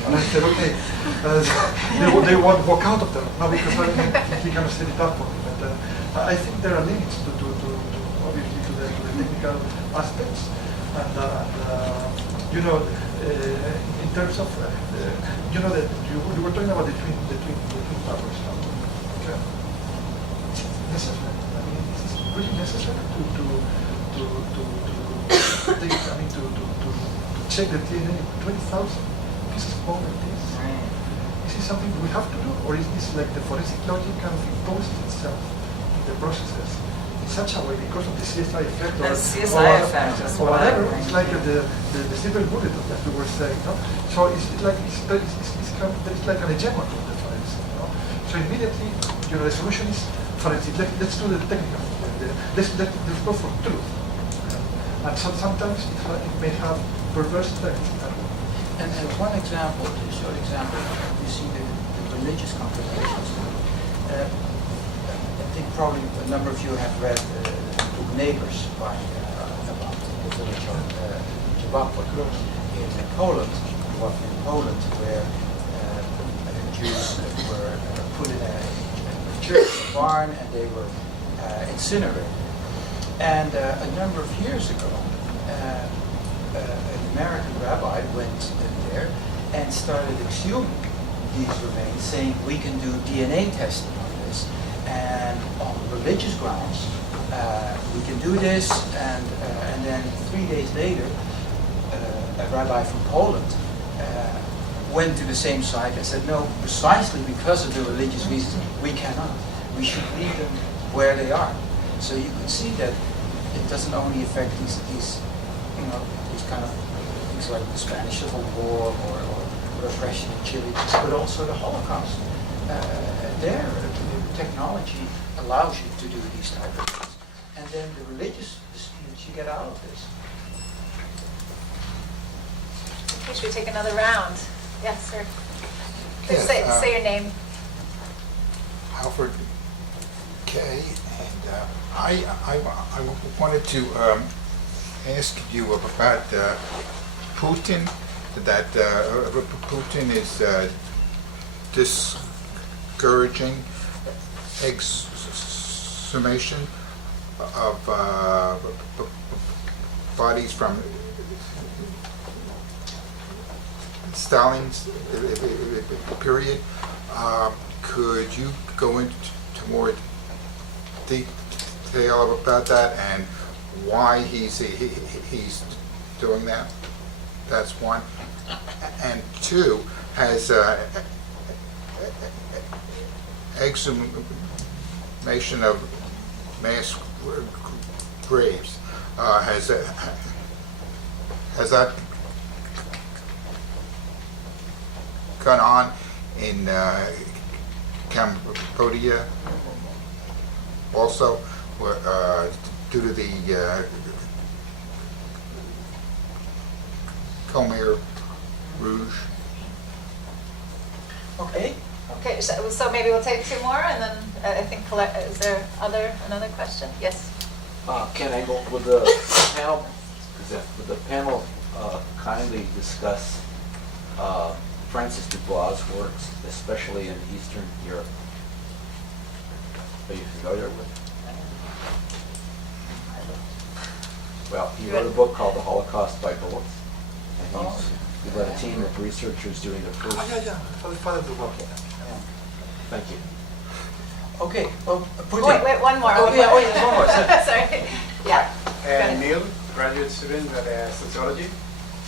And I said, okay, they won't walk out of there now because he kind of set it up for me. But I think there are limits to obviously to the technical aspects. And in terms of, that you were talking about the twin powers. Okay. Necessary. Is it really necessary to check the DNA 20,000 pieces of bone like this? Is it something we have to do, or is this like the forensic logic kind of imposes itself in the processes in such a way because of the CSI effect? The CSI effect is or whatever. It's like the silver bullet that we were saying. No? So it's like it's like an hegemony of the forensic. No? So immediately, the solution is forensic. Let's do the technical. Let's go for truth. And sometimes it may have perverse effects. And one example, a short example, you see the religious complications. I think probably a number of you have read the book Neighbors by about the village of Rwanda in Poland, where Jews were put in a church, a barn, and they were incinerated. And a number of years ago, an American rabbi went there and started exhuming these remains, saying we can do DNA testing on this, and on religious grounds we can do this. And then 3 days later, a rabbi from Poland went to the same site and said, no, precisely because of the religious reasons, we cannot. We should leave them where they are. So you can see that it doesn't only affect these kind of things like the Spanish Civil War or repression in Chile, but also the Holocaust. There, the technology allows you to do these type of things. And then the religious disputes you get out of this. Okay, should we take another round? Yes, sir. Please Yes, say your name. Alfred Kay, and I wanted to ask you about Putin. That Putin is discouraging exhumation of bodies from Stalin's period. Could you go into more detail about that and why he's doing that? That's one. And two, has exhumation of mass graves, has that gone on in Cambodia also, due to the Khmer Rouge? Okay. Okay, so maybe we'll take two more, and then I think is there another question? Yes. Can I go with the panel? Would the panel kindly discuss Francis Dubois' works, especially in Eastern Europe? Are you familiar with? Well, he wrote a book called The Holocaust by Bullets, and he led a team of researchers doing the first. Thank you. Okay. Well, Putin. Wait, one more. Oh, yeah, wait, one more. Sorry. Yeah. Neil, graduate student at sociology.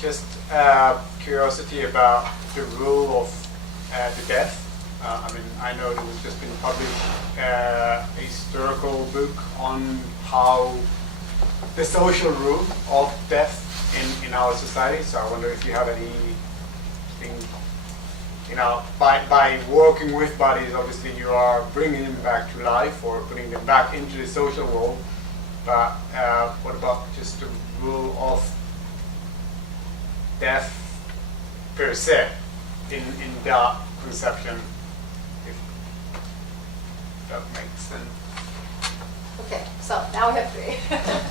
Just curiosity about the rule of the death. I know there was just been published a historical book on how the social rule of death in our society. So I wonder if you have anything, by working with bodies, obviously you are bringing them back to life or putting them back into the social world. But what about just the rule of death per se in that conception, if that makes sense? Okay, so now we have three.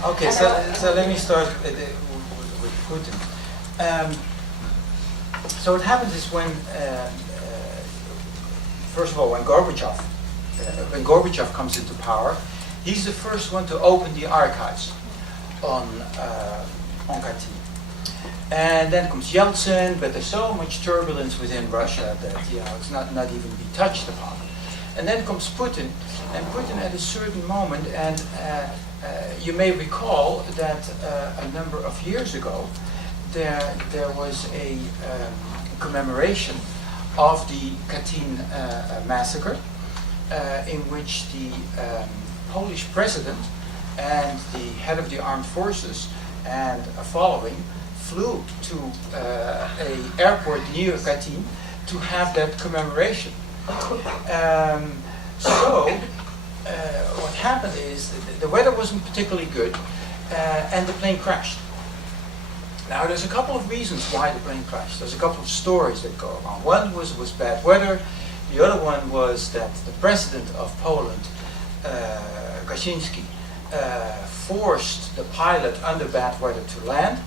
Okay, so let me start with Putin. So what happens is first of all, when Gorbachev comes into power, he's the first one to open the archives on Katyn. And then comes Yeltsin, but there's so much turbulence within Russia that it's not even be touched upon. And then comes Putin, and Putin at a certain moment, and you may recall that a number of years ago, there was a commemoration of the Katyn massacre, in which the Polish president and the head of the armed forces and a following flew to an airport near Katyn to have that commemoration. What happened is the weather wasn't particularly good, and the plane crashed. Now, there's a couple of reasons why the plane crashed. There's a couple of stories that go along. One was bad weather. The other one was that the president of Poland, Kaczynski, forced the pilot under bad weather to land.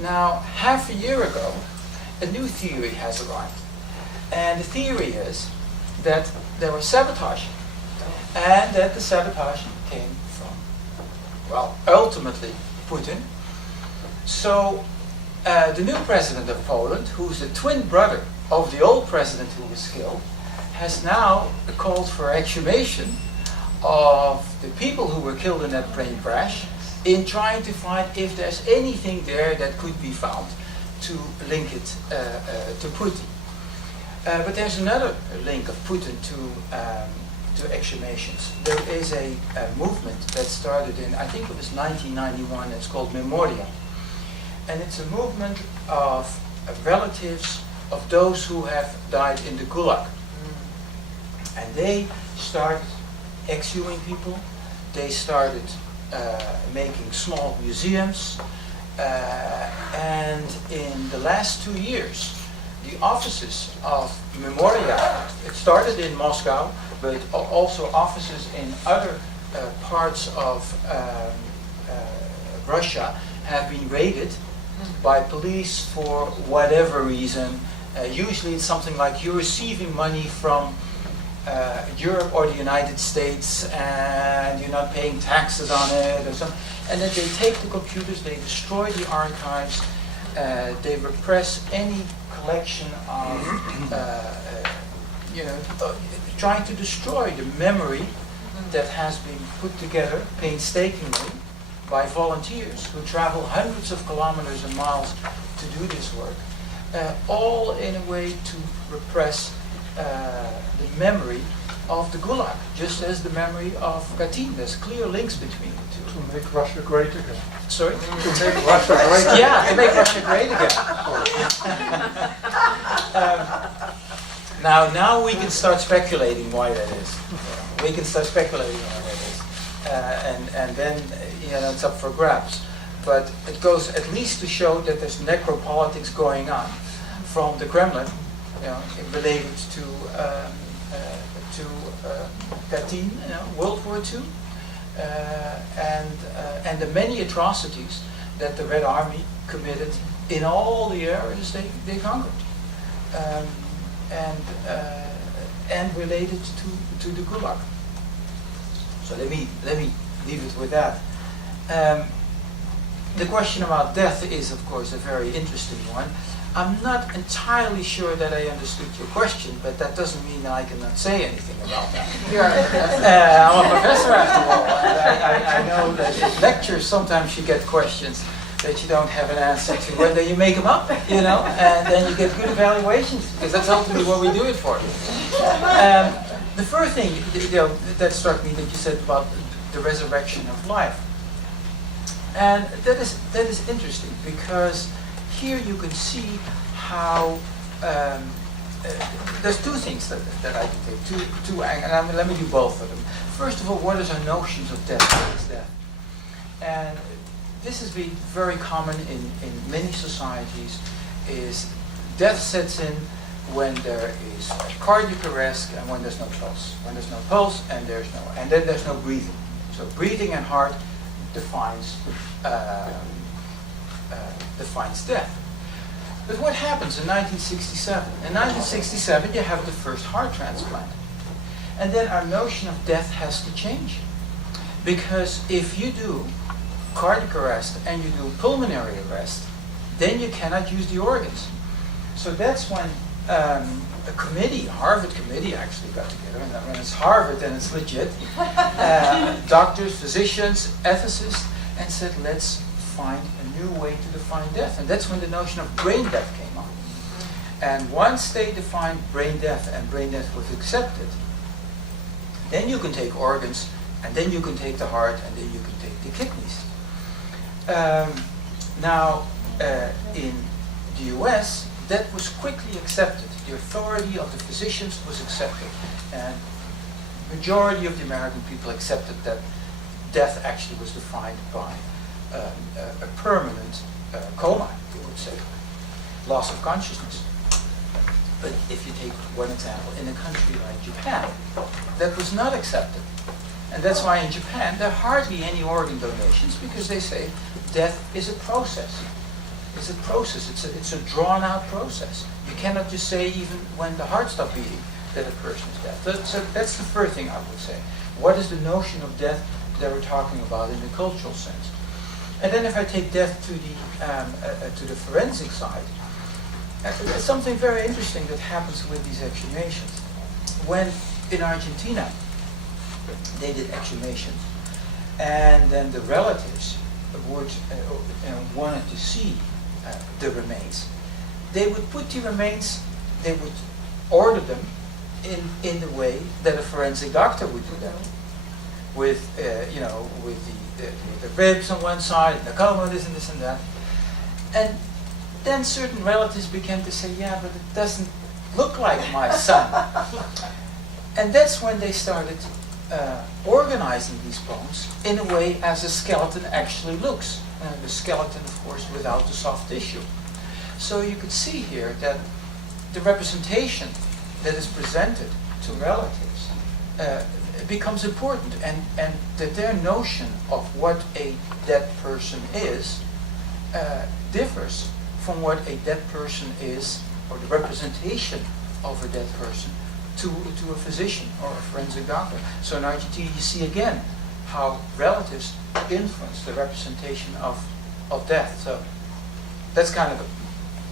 Now, half a year ago, a new theory has arrived. And the theory is that there was sabotage, and that the sabotage came from, well, ultimately, Putin. So, the new president of Poland, who's the twin brother of the old president who was killed, has now called for exhumation of the people who were killed in that plane crash, in trying to find if there's anything there that could be found to link it to Putin. But there's another link of Putin to exhumations. There is a movement that started in, I think it was 1991, it's called Memoria. And it's a movement of relatives of those who have died in the Gulag. And they started exhuming people. They started making small museums. And in the last 2 years, the offices of Memoria, it started in Moscow, but also offices in other parts of Russia have been raided by police for whatever reason. Usually it's something like you're receiving money from Europe or the United States and you're not paying taxes on it or something. And then they take the computers, they destroy the archives, they repress any collection of, trying to destroy the memory that has been put together painstakingly by volunteers who travel hundreds of kilometers and miles to do this work, all in a way to repress the memory of the Gulag, just as the memory of Katyn. There's clear links between the two. To make Russia great again. Sorry? To make Russia great again. Yeah, to make Russia great again. Now we can start speculating why that is. We can start speculating why that is. And then it's up for grabs. But it goes at least to show that there's necropolitics going on from the Kremlin, related to Katyn, World War II, and the many atrocities that the Red Army committed in all the areas they conquered, and related to the Gulag. So let me leave it with that. The question about death is, of course, a very interesting one. I'm not entirely sure that I understood your question, but that doesn't mean that I cannot say anything about that. I'm a professor after all. I know that in lectures sometimes you get questions that you don't have an answer to, whether you make them up, and then you get good evaluations, because that's ultimately what we do it for. The first thing that struck me that you said about the resurrection of life, and that is interesting, because here you can see how there's two things that I can take, two and let me do both of them. First of all, what is our notions of death? What is death? And this has been very common in many societies, is death sets in when there is cardiac arrest and when there's no pulse. When there's no pulse and then there's no breathing. So breathing and heart defines death. But what happens in 1967? In 1967, you have the first heart transplant. And then our notion of death has to change. Because if you do cardiac arrest and you do pulmonary arrest, then you cannot use the organs. So that's when a committee, Harvard committee actually got together, and when it's Harvard then it's legit, doctors, physicians, ethicists, and said, let's find a new way to define death. And that's when the notion of brain death came on. And once they defined brain death and brain death was accepted, then you can take organs, and then you can take the heart, and then you can take the kidneys. In the US, that was quickly accepted. The authority of the physicians was accepted. And the majority of the American people accepted that death actually was defined by a permanent coma, you would say, loss of consciousness. But if you take one example, in a country like Japan, that was not accepted. And that's why in Japan there are hardly any organ donations, because they say death is a process. It's a process, it's a drawn out process. You cannot just say even when the heart stops beating that a person is dead. So that's the first thing I would say. What is the notion of death that we're talking about in the cultural sense? And then if I take death to the forensic side, there's something very interesting that happens with these exhumations. When in Argentina they did exhumations, and then the relatives would wanted to see the remains, they would put the remains, they would order them in the way that a forensic doctor would do them, with the ribs on one side, and the column, this and this and that. And then certain relatives began to say, yeah, but it doesn't look like my son. And that's when they started organizing these bones in a way as a skeleton actually looks. The skeleton, of course, without the soft tissue. So you could see here that the representation that is presented to relatives becomes important, and that their notion of what a dead person is differs from what a dead person is, or the representation of a dead person, to a physician or a forensic doctor. So in Argentina you see again how relatives influence the representation of death. So that's kind of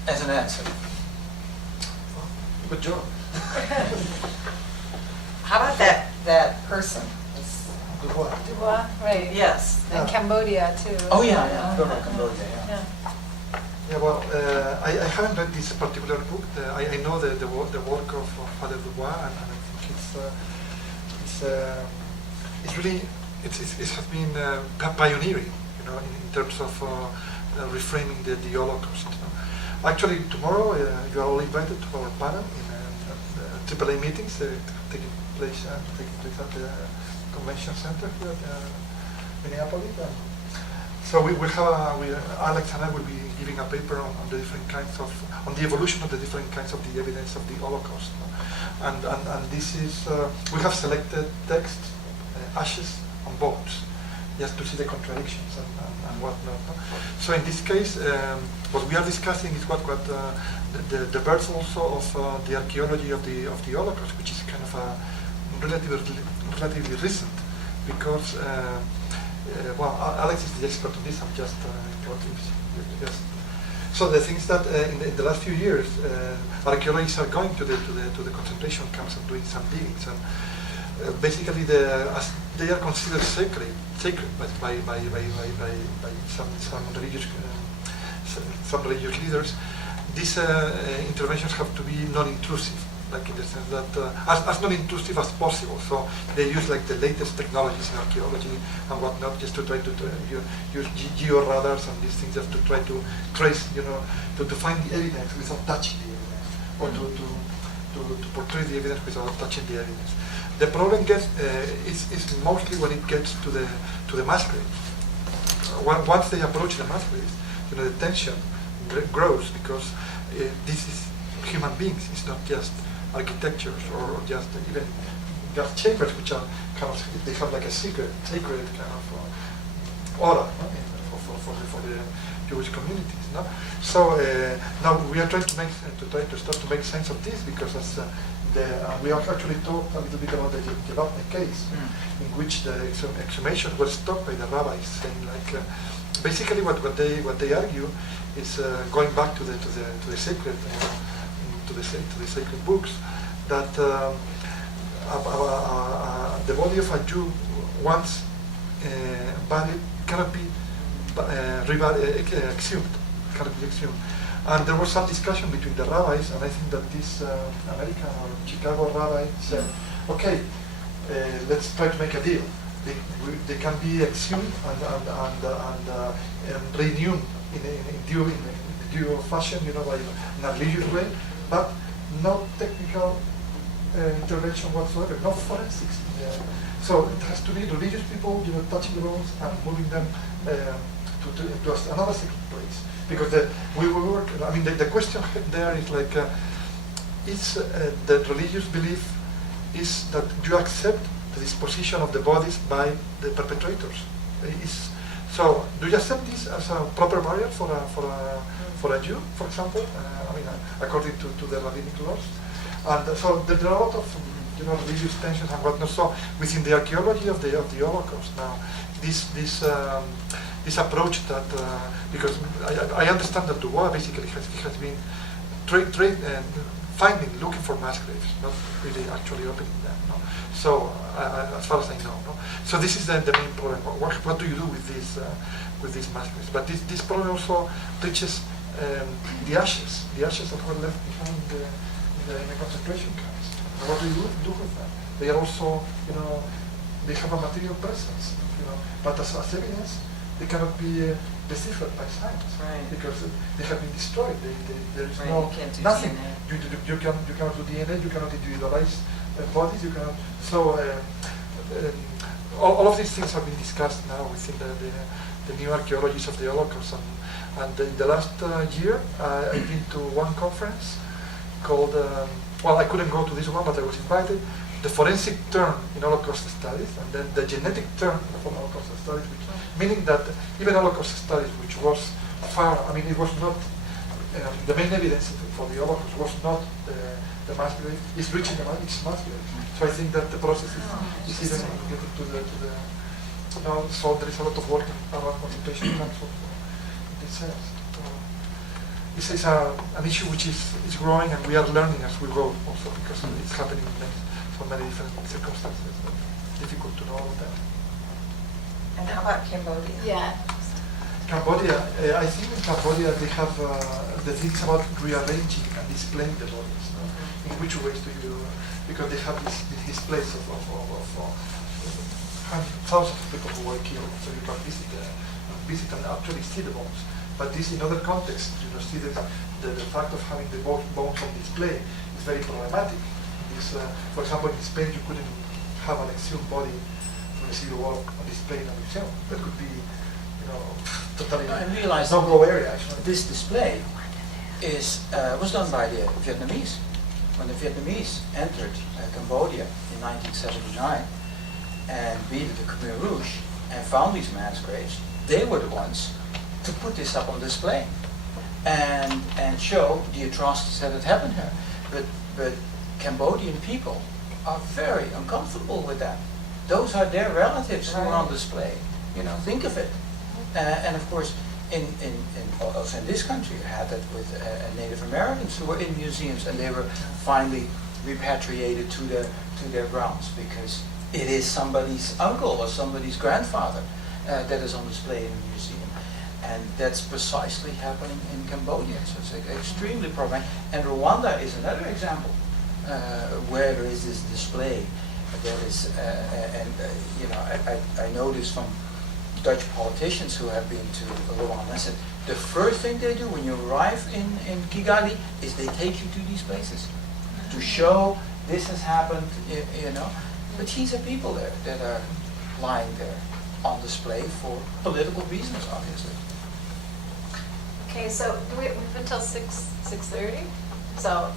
as an answer. Good job. How about that person? Dubois, right. Yes. And Cambodia too. Oh yeah. Cambodia, yeah. Yeah, well, I haven't read this particular book. I know the work of Father Dubois, and I think it's really it has been pioneering, in terms of reframing the Holocaust. Actually, tomorrow you are all invited to our panel in AAA meetings taking place at the convention center here at Minneapolis. So we will have Alex and I will be giving a paper on the different kinds of on the evolution of the different kinds of the evidence of the Holocaust, and this is we have selected text, ashes and bones, just to see the contradictions and whatnot. So in this case, what we are discussing is what the birth also of the archaeology of the Holocaust, which is kind of a relatively recent, because. Well, Alex is the expert on this. I'm just So the things that in the last few years, archaeologists are going to the concentration camps and doing some diggings, and basically as they are considered sacred by some religious leaders. These interventions have to be non-intrusive. Like in the sense that as non-intrusive as possible. So they use like the latest technologies in archaeology and whatnot, just to try to use geo-radars and these things, just to try to trace, to find the evidence without touching the evidence, or to portray the evidence without touching the evidence. The problem is mostly when it gets to the mass graves. Once they approach the mass graves, the tension grows, because this is human beings. It's not just architectures or just even gas chambers, which are kind of, they have like a sacred kind of aura, no? For the Jewish communities. No? So now we are trying to start to make sense of this, because as we have actually talked a little bit about the Yevapne case, in which the exhumations were stopped by the rabbis, saying like basically what they argue is going back to the sacred to the sacred books, that the body of a Jew once buried cannot be exhumed, cannot be exhumed. And there was some discussion between the rabbis, and I think that this American or Chicago rabbi said, okay, let's try to make a deal. They can be exhumed and renewed in due fashion, in a religious way, but no technical intervention whatsoever, no forensics. So it has to be religious people, touching the bones and moving them to another sacred place. Because we work. I mean, the question there is like, is the religious belief is that you accept the disposition of the bodies by the perpetrators. So do you accept this as a proper barrier for a Jew, for example? I mean, according to the rabbinic laws. And so there are a lot of religious tensions and whatnot. So within the archaeology of the Holocaust now, this approach that because I understand that Dubois basically has been looking for mass graves, not really actually opening them. No? So as far as I know, no? So this is the main problem. What do you do with these mass graves? But this problem also reaches the ashes that were left behind in the concentration camps. And what do you do with them? They are also, they have a material presence, but as evidence, they cannot be deciphered by science, because they have been destroyed. There is no nothing. You cannot do DNA. You cannot individualize bodies. You cannot. So all of these things have been discussed now within the new archaeologies of the Holocaust. And in the last year, I've been to one conference called. Well, I couldn't go to this one, but I was invited. The forensic term in Holocaust studies, and then the genetic term for Holocaust studies, meaning that even Holocaust studies, which was far, I mean, it was not, the main evidence for the Holocaust was not the mass grave, it's reaching its mass grave. So I think that the process is even getting to the so there is a lot of work around concentration camps of this sense. This is an issue which is growing, and we are learning as we go also, because it's happening in so many different circumstances. It's difficult to know all of that. And how about Cambodia? Yeah. Cambodia, I think in Cambodia they have the things about rearranging and displaying the bodies. No? In which ways do you, because they have this displays of thousands of people who were killed, so you can visit and actually see the bones. But this in other contexts, see the fact of having the bones on display is very problematic. For example, in Spain you couldn't have an exhumed body from the Civil War on display in a museum. That could be, totally I realized no-go area. Actually. This display was done by the Vietnamese. When the Vietnamese entered Cambodia in 1979 and beat the Khmer Rouge and found these mass graves, they were the ones to put this up on display and show the atrocities that had happened here. But Cambodian people are very uncomfortable with that. Those are their relatives who are on display. Think of it. And of course, also in this country, you had that with Native Americans who were in museums, and they were finally repatriated to their grounds because it is somebody's uncle or somebody's grandfather that is on display in a museum. And that's precisely happening in Cambodia. So it's extremely problematic. And Rwanda is another example where there is this display that is, I know this from Dutch politicians who have been to Rwanda. I said, the first thing they do when you arrive in Kigali is they take you to these places to show this has happened, But these are people there that are lying there on display for political reasons, obviously. Okay, so we've until 6:30. So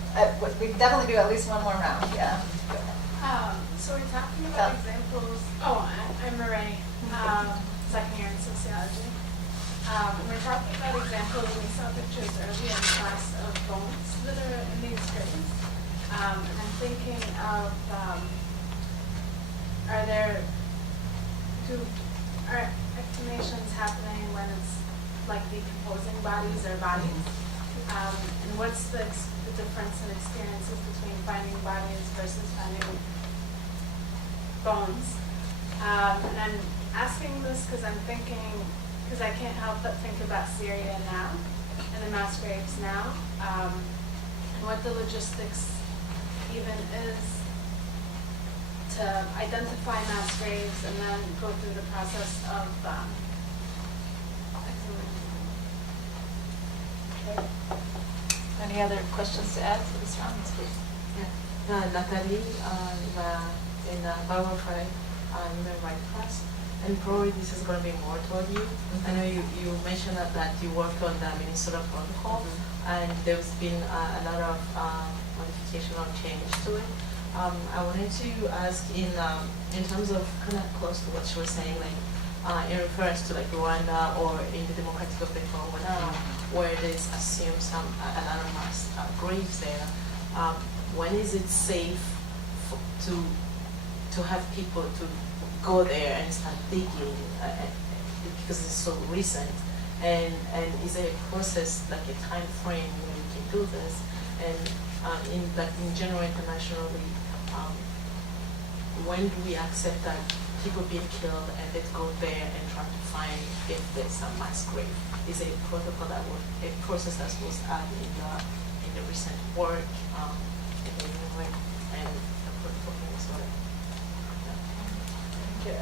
we definitely do at least one more round. Yeah. So we're talking about examples. I'm Marie, second year in sociology. We're talking about examples, and we saw pictures earlier in class of bones that are in these graves. And I'm thinking of, are exhumations happening when it's like decomposing bodies or bodies? And what's the difference in experiences between finding bodies versus finding bones? And I'm asking this because I'm thinking, because I can't help but think about Syria now and the mass graves now, and what the logistics even is to identify mass graves and then go through the process of exhumation. Any other questions to add to this round, please? Natalie, in biography, in the right class, and probably this is going to be more toward you. I know you mentioned that you worked on the Minnesota Protocol, and there's been a lot of modification or change to it. I wanted to ask in terms of kind of close to what you were saying, like in reference to like Rwanda or in the Democratic Republic of Rwanda, where there's assumed a lot of mass graves there. When is it safe to have people to go there and start digging because it's so recent? And is there a process, like a time frame where you can do this? And in general, internationally, when do we accept that people being killed and they go there and try to find if there's a mass grave? Is a protocol that a process that was added in the recent work and a protocol as well? Thank you.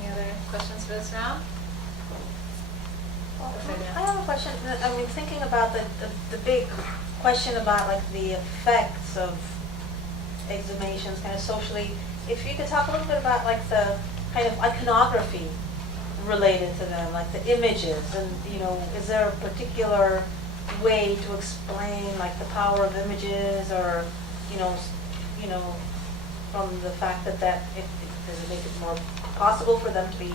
Any other questions for this round? I have a question. I mean, thinking about the big question about like the effects of exhumations kind of socially, if you could talk a little bit about like the kind of iconography related to them, like the images, and is there a particular way to explain like the power of images, or from the fact that does it make it more possible for them to be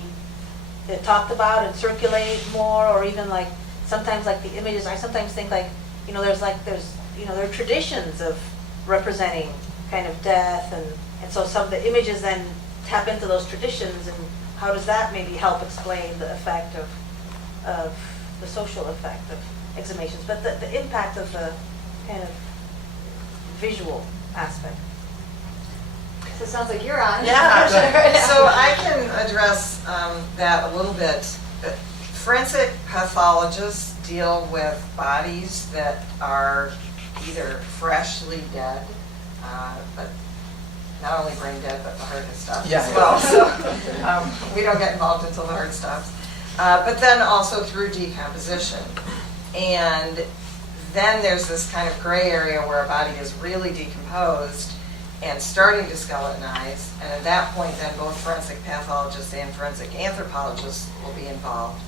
talked about and circulate more, or even like sometimes like the images, I sometimes think like there are traditions of representing kind of death, and so some of the images then tap into those traditions, and how does that maybe help explain the effect of the social effect of exhumations, but the impact of the kind of visual aspect. So it sounds like you're on. Yeah, so I can address that a little bit. Forensic pathologists deal with bodies that are either freshly dead, but not only brain dead, but the heart has stopped as well. So we don't get involved until the heart stops. But then also through decomposition. And then there's this kind of gray area where a body is really decomposed and starting to skeletonize, and at that point then both forensic pathologists and forensic anthropologists will be involved.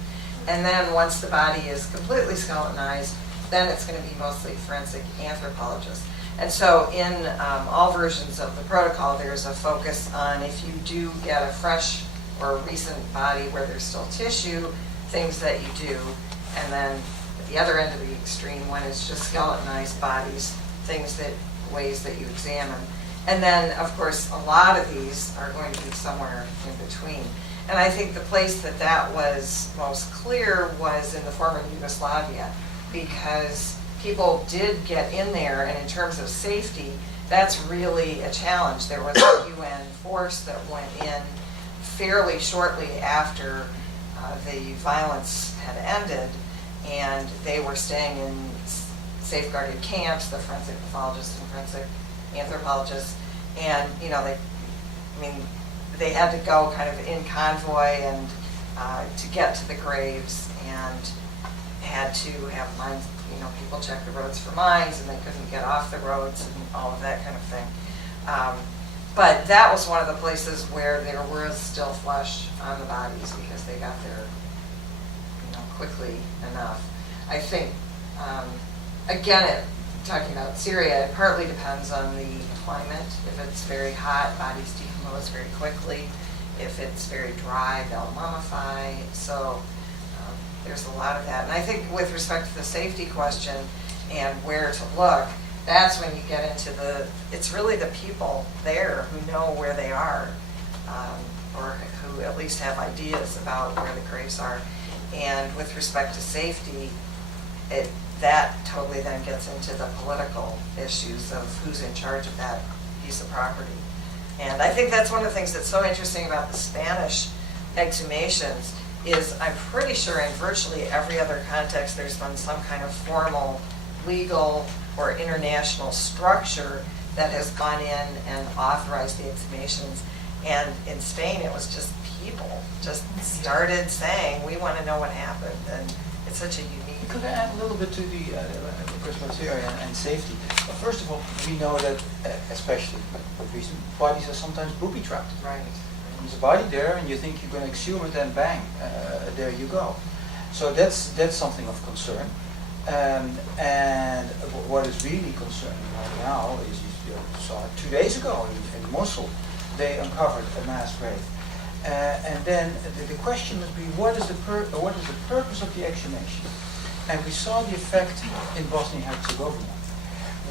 And then once the body is completely skeletonized, then it's going to be mostly forensic anthropologists. And so in all versions of the protocol, there's a focus on if you do get a fresh or a recent body where there's still tissue, things that you do, and then at the other end of the extreme, when it's just skeletonized bodies, ways that you examine. And then, of course, a lot of these are going to be somewhere in between. And I think the place that was most clear was in the former Yugoslavia, because people did get in there, and in terms of safety, that's really a challenge. There was a UN force that went in fairly shortly after the violence had ended, and they were staying in safeguarded camps, the forensic pathologists and forensic anthropologists, and they had to go kind of in convoy and to get to the graves, and had to have mines, people check the roads for mines, and they couldn't get off the roads and all of that kind of thing. But that was one of the places where there was still flesh on the bodies because they got there quickly enough. I think, again, talking about Syria, it partly depends on the climate. If it's very hot, bodies decompose very quickly. If it's very dry, they'll mummify. So there's a lot of that. And I think with respect to the safety question and where to look, that's when you get into it's really the people there who know where they are, or who at least have ideas about where the graves are. And with respect to safety, that totally then gets into the political issues of who's in charge of that piece of property. And I think that's one of the things that's so interesting about the Spanish exhumations is I'm pretty sure in virtually every other context there's been some kind of formal legal or international structure that has gone in and authorized the exhumations. And in Spain it was just people just started saying, we want to know what happened. And it's such a unique... Could I add a little bit to the question of Syria and safety? Well, first of all, we know that, especially with recent, bodies are sometimes booby-trapped. Right. There's a body there, and you think you're going to exhume it, and bang, there you go. So that's something of concern. And what is really concerning right now is, you saw 2 days ago in Mosul, they uncovered a mass grave. And then the question would be, what is the purpose of the exhumation? And we saw the effect in Bosnia and Herzegovina,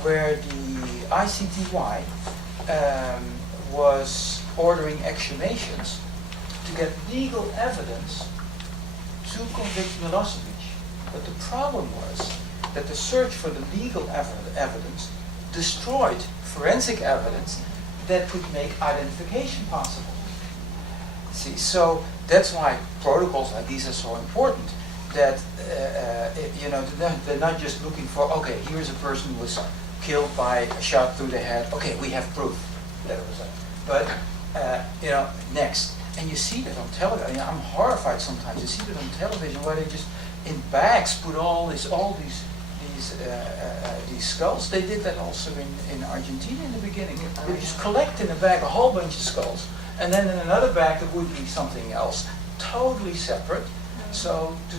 where the ICTY was ordering exhumations to get legal evidence to convict Milosevic. But the problem was that the search for the legal evidence destroyed forensic evidence that could make identification possible. See, so that's why protocols like these are so important. That they're not just looking for, okay, here's a person who was killed by a shot through the head. Okay, we have proof that it was that. But next, and you see that on television. I'm horrified sometimes. You see that on television where they just in bags put all these skulls. They did that also in Argentina in the beginning. They just collect in a bag a whole bunch of skulls, and then in another bag there would be something else, totally separate. So to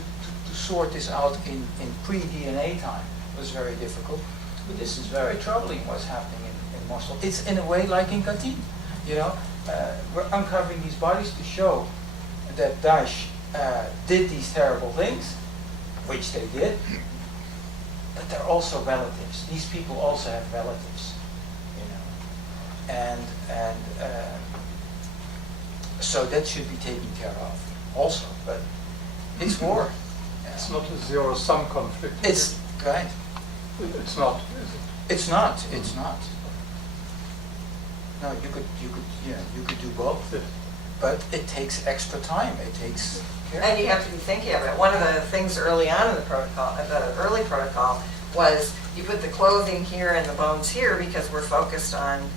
sort this out in pre-DNA time was very difficult. But this is very troubling what's happening in Mosul. It's in a way like in Katyn. We're uncovering these bodies to show that Daesh did these terrible things, which they did, but they're also relatives. These people also have relatives, and so that should be taken care of also. But it's war. It's not a zero-sum conflict. It's right. It's not. Is it? It's not. It's not. No, you could do both, but it takes extra time. It takes care. And you have to be thinking of it. One of the things early on in the protocol, the early protocol, was you put the clothing here and the bones here because we're focused on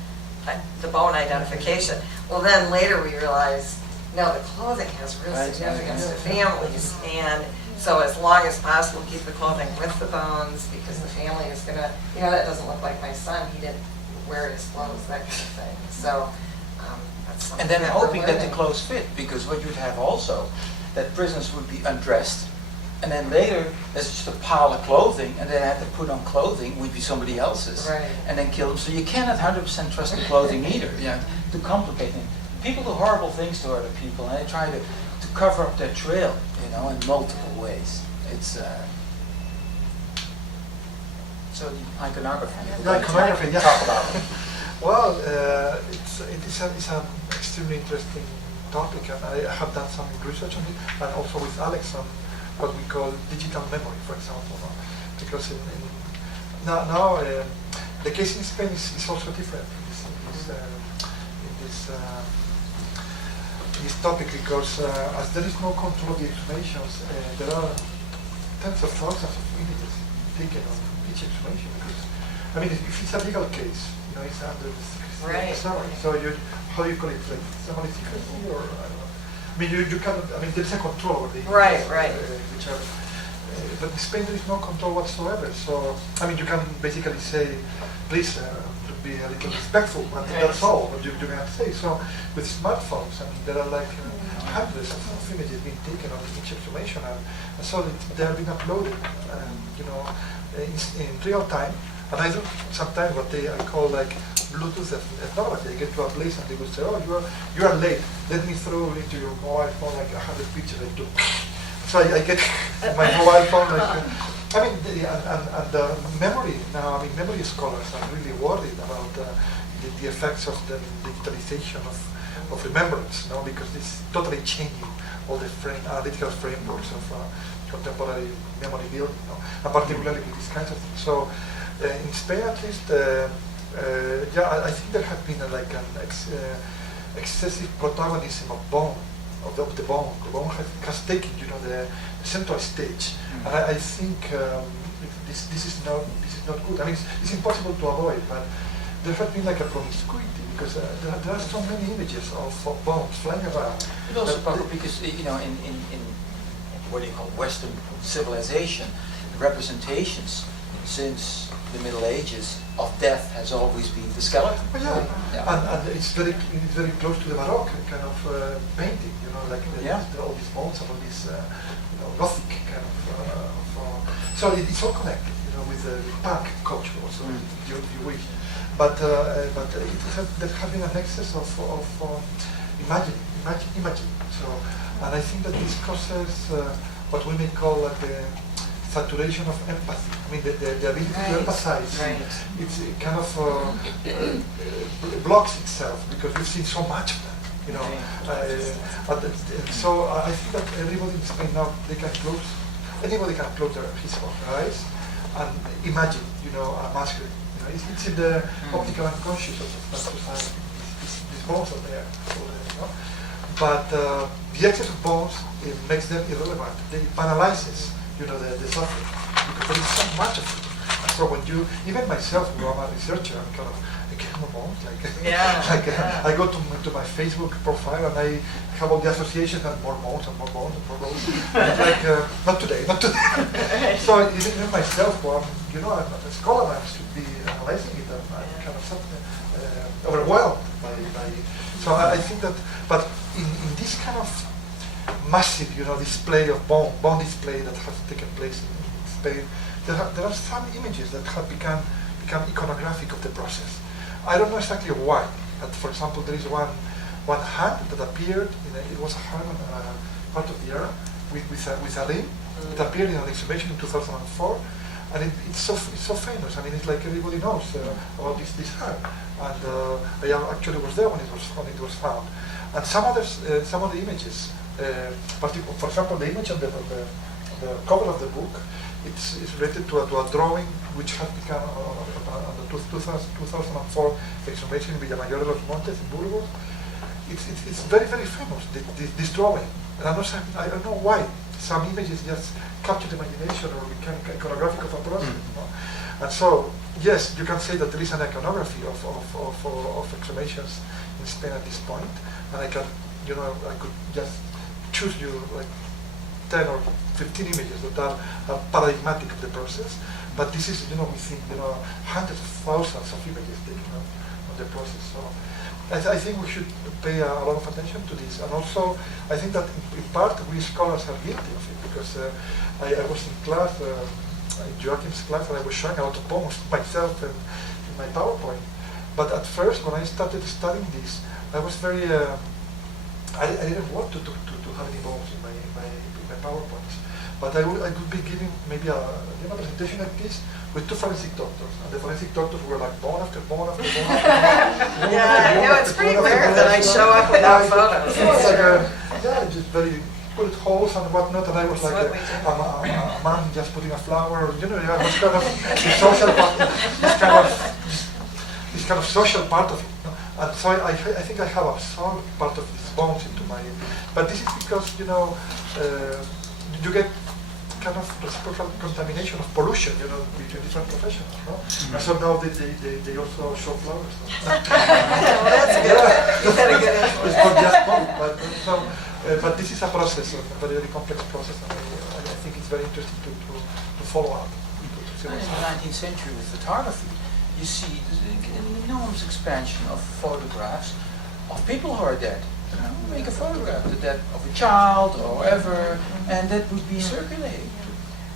the bone identification. Well, then later we realized, no, the clothing has real significance to families, and so as long as possible, keep the clothing with the bones because the family is gonna, that doesn't look like my son. He didn't wear his clothes, that kind of thing. So that's something. And then that hoping we're that the learning. clothes fit, because what you'd have also, that prisoners would be undressed, and then later there's just a pile of clothing, and then they have to put on clothing would be somebody else's, Right. and then kill them. So you cannot 100% trust the clothing either. To complicate things. People do horrible things to other people, and they try to cover up their trail, in multiple ways. It's so the iconography. Iconography, yeah. Talk about it. Well, it's an extremely interesting topic, and I have done some research on it, and also with Alex on what we call digital memory, for example, because now the case in Spain is also different in this topic, because as there is no control of the exhumations, there are tens of thousands of images taken of each exhumation. Because, if it's a legal case, it's under Right. summary. So how do you call it? Like summary secrecy, or I don't know. You cannot. There's a control over the Right. whichever. But in Spain there is no control whatsoever. So you can basically say, please be a little respectful, but that's all what you can say. So with smartphones, there are like hundreds of images being taken of each exhumation, and so they have been uploaded, in real time. And I do sometimes what I call like Bluetooth ethnography. I get to a place and they will say, oh, you are late. Let me throw into your mobile phone like 100 pictures I took. So I get my mobile phone like, I mean, the memory now, I mean, memory scholars are really worried about the effects of the digitalization of remembrance, no? Because it's totally changing all the analytical frameworks of contemporary memory building, no? And particularly with these kinds of things. So in Spain, at least, yeah, I think there has been like an excessive protagonism of bone, of the bone. The bone has taken, you know, the central stage, and I think this is not good. I mean, it's impossible to avoid, but there has been like a promiscuity because there are so many images of bones flying around. But also, Paco, because you know, in what do you call Western civilization, representations since the Middle Ages of death has always been the skeleton. Oh, yeah, and it's very close to the Baroque kind of painting. You know, like all these bones and all these you know, Gothic kind of. So it's all connected, you know, with the punk culture also, if you wish. But there has been an excess of imaging. So, and I think that this causes what we may call like the saturation of empathy. I mean, the ability to empathize. Right. It kind of blocks itself because we've seen so much of that. You know, so I think that everybody in Spain now anybody can close his or her eyes and imagine, you know, a masquerade. It's in the optical unconscious of that society. These bones are there. You know? But the excess of bones, it makes them irrelevant. It banalizes, you know, the suffering because there is so much of it. And so when you, even myself, who I'm a researcher, I'm kind of, I get more bones. I go to my Facebook profile and I have all the associations and more bones and more bones and more bones. And it's like, not today. So even myself, who I'm, you know, I'm a scholar, I should be analyzing it, and I'm kind of overwhelmed by so I think that, but in this kind of massive, you know, display of bone display that has taken place in Spain, there are some images that have become iconographic of the process. I don't know exactly why, but for example, there is one hand that appeared it was a hand part of the era with a ring. It appeared in an exhumation in 2004. And it's so famous. I mean, it's like everybody knows about this hand. And I actually was there when it was found. And some of the images, for example, the image on the cover of the book, it's related to a drawing which has become on the 2004 exhumation in Villamayor de los Montes in Burgos. It's very famous. This drawing, and I don't know why. Some images just capture the imagination or become iconographic of a process. You know? And so, yes, you can say that there is an iconography of exhumations in Spain at this point, and I could just choose you like 10 or 15 images that are paradigmatic of the process. But this is, you know, we think, you know, hundreds of thousands of images taken on the process. So I think we should pay a lot of attention to this, and also I think that in part we scholars are guilty of it because I was in class, in Joachim's class, and I was showing a lot of bones myself and in my PowerPoint. But at first, when I started studying this, I was very I didn't want to have any bones in my PowerPoints. But I could be giving maybe a presentation like this with two forensic doctors, and the forensic doctors were like bone after bone after bone after bone. Yeah, I know, it's pretty rare that I show up without photos. It was like just very good holes and whatnot, and I was like a man just putting a flower, you know, I was kind of the social part, this kind of social part of it. You know? And so I think I have absorbed part of these bones into my, but this is because, you know, you get kind of reciprocal contamination of pollution, you know, between different professionals, no? And so now they also show flowers. Well, that's good. You had a good influence. It's not just bone, but this is a process, a very, very complex process, and I think it's very interesting to follow up. In the 19th century with photography, you see an enormous expansion of photographs of people who are dead. You know, make a photograph the death of a child or whatever, and that would be circulating.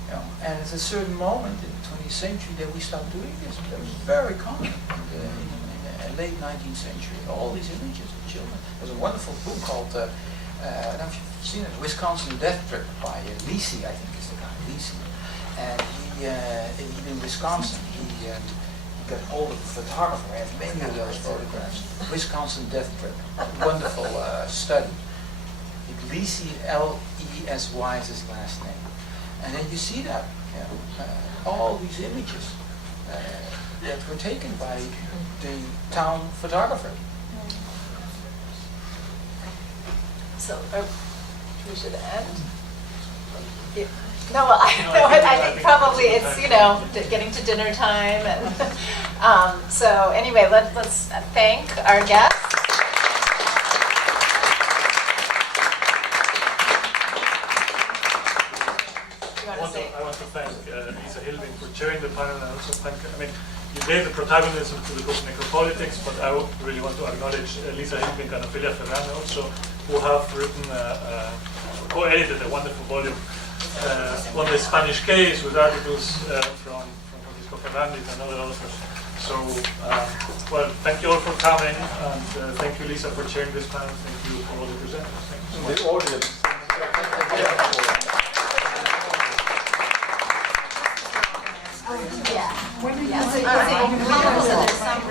You know, and at a certain moment in the 20th century that we stopped doing this. That was very common in the late 19th century. All these images of children. There's a wonderful book called, I don't know if you've seen it, Wisconsin Death Trip by LINDSEY, I think is the guy, LINDSEY. And he in Wisconsin, he got hold of a photographer, I have many of those photographs. Wisconsin Death Trip, wonderful study. LINDSEY, L-E-S-Y is his last name. And then you see that, all these images that were taken by the town photographer. So we should end? No, well, I think probably it's, getting to dinner time. And so anyway, let's thank our guests. I want to thank Lisa Hilbink for chairing the panel, and also thank, you gave the protagonism to the book Necropolitics, but I really want to acknowledge Lisa Hilbink and Ophelia Ferran also, who have written, co-edited a wonderful volume on the Spanish case with articles from Francisco Ferrandiz and other authors. So, well, thank you all for coming, and thank you, Lisa, for chairing this panel. Thank you for all the presenters. Thank you so much. The audience. Yeah. So there's some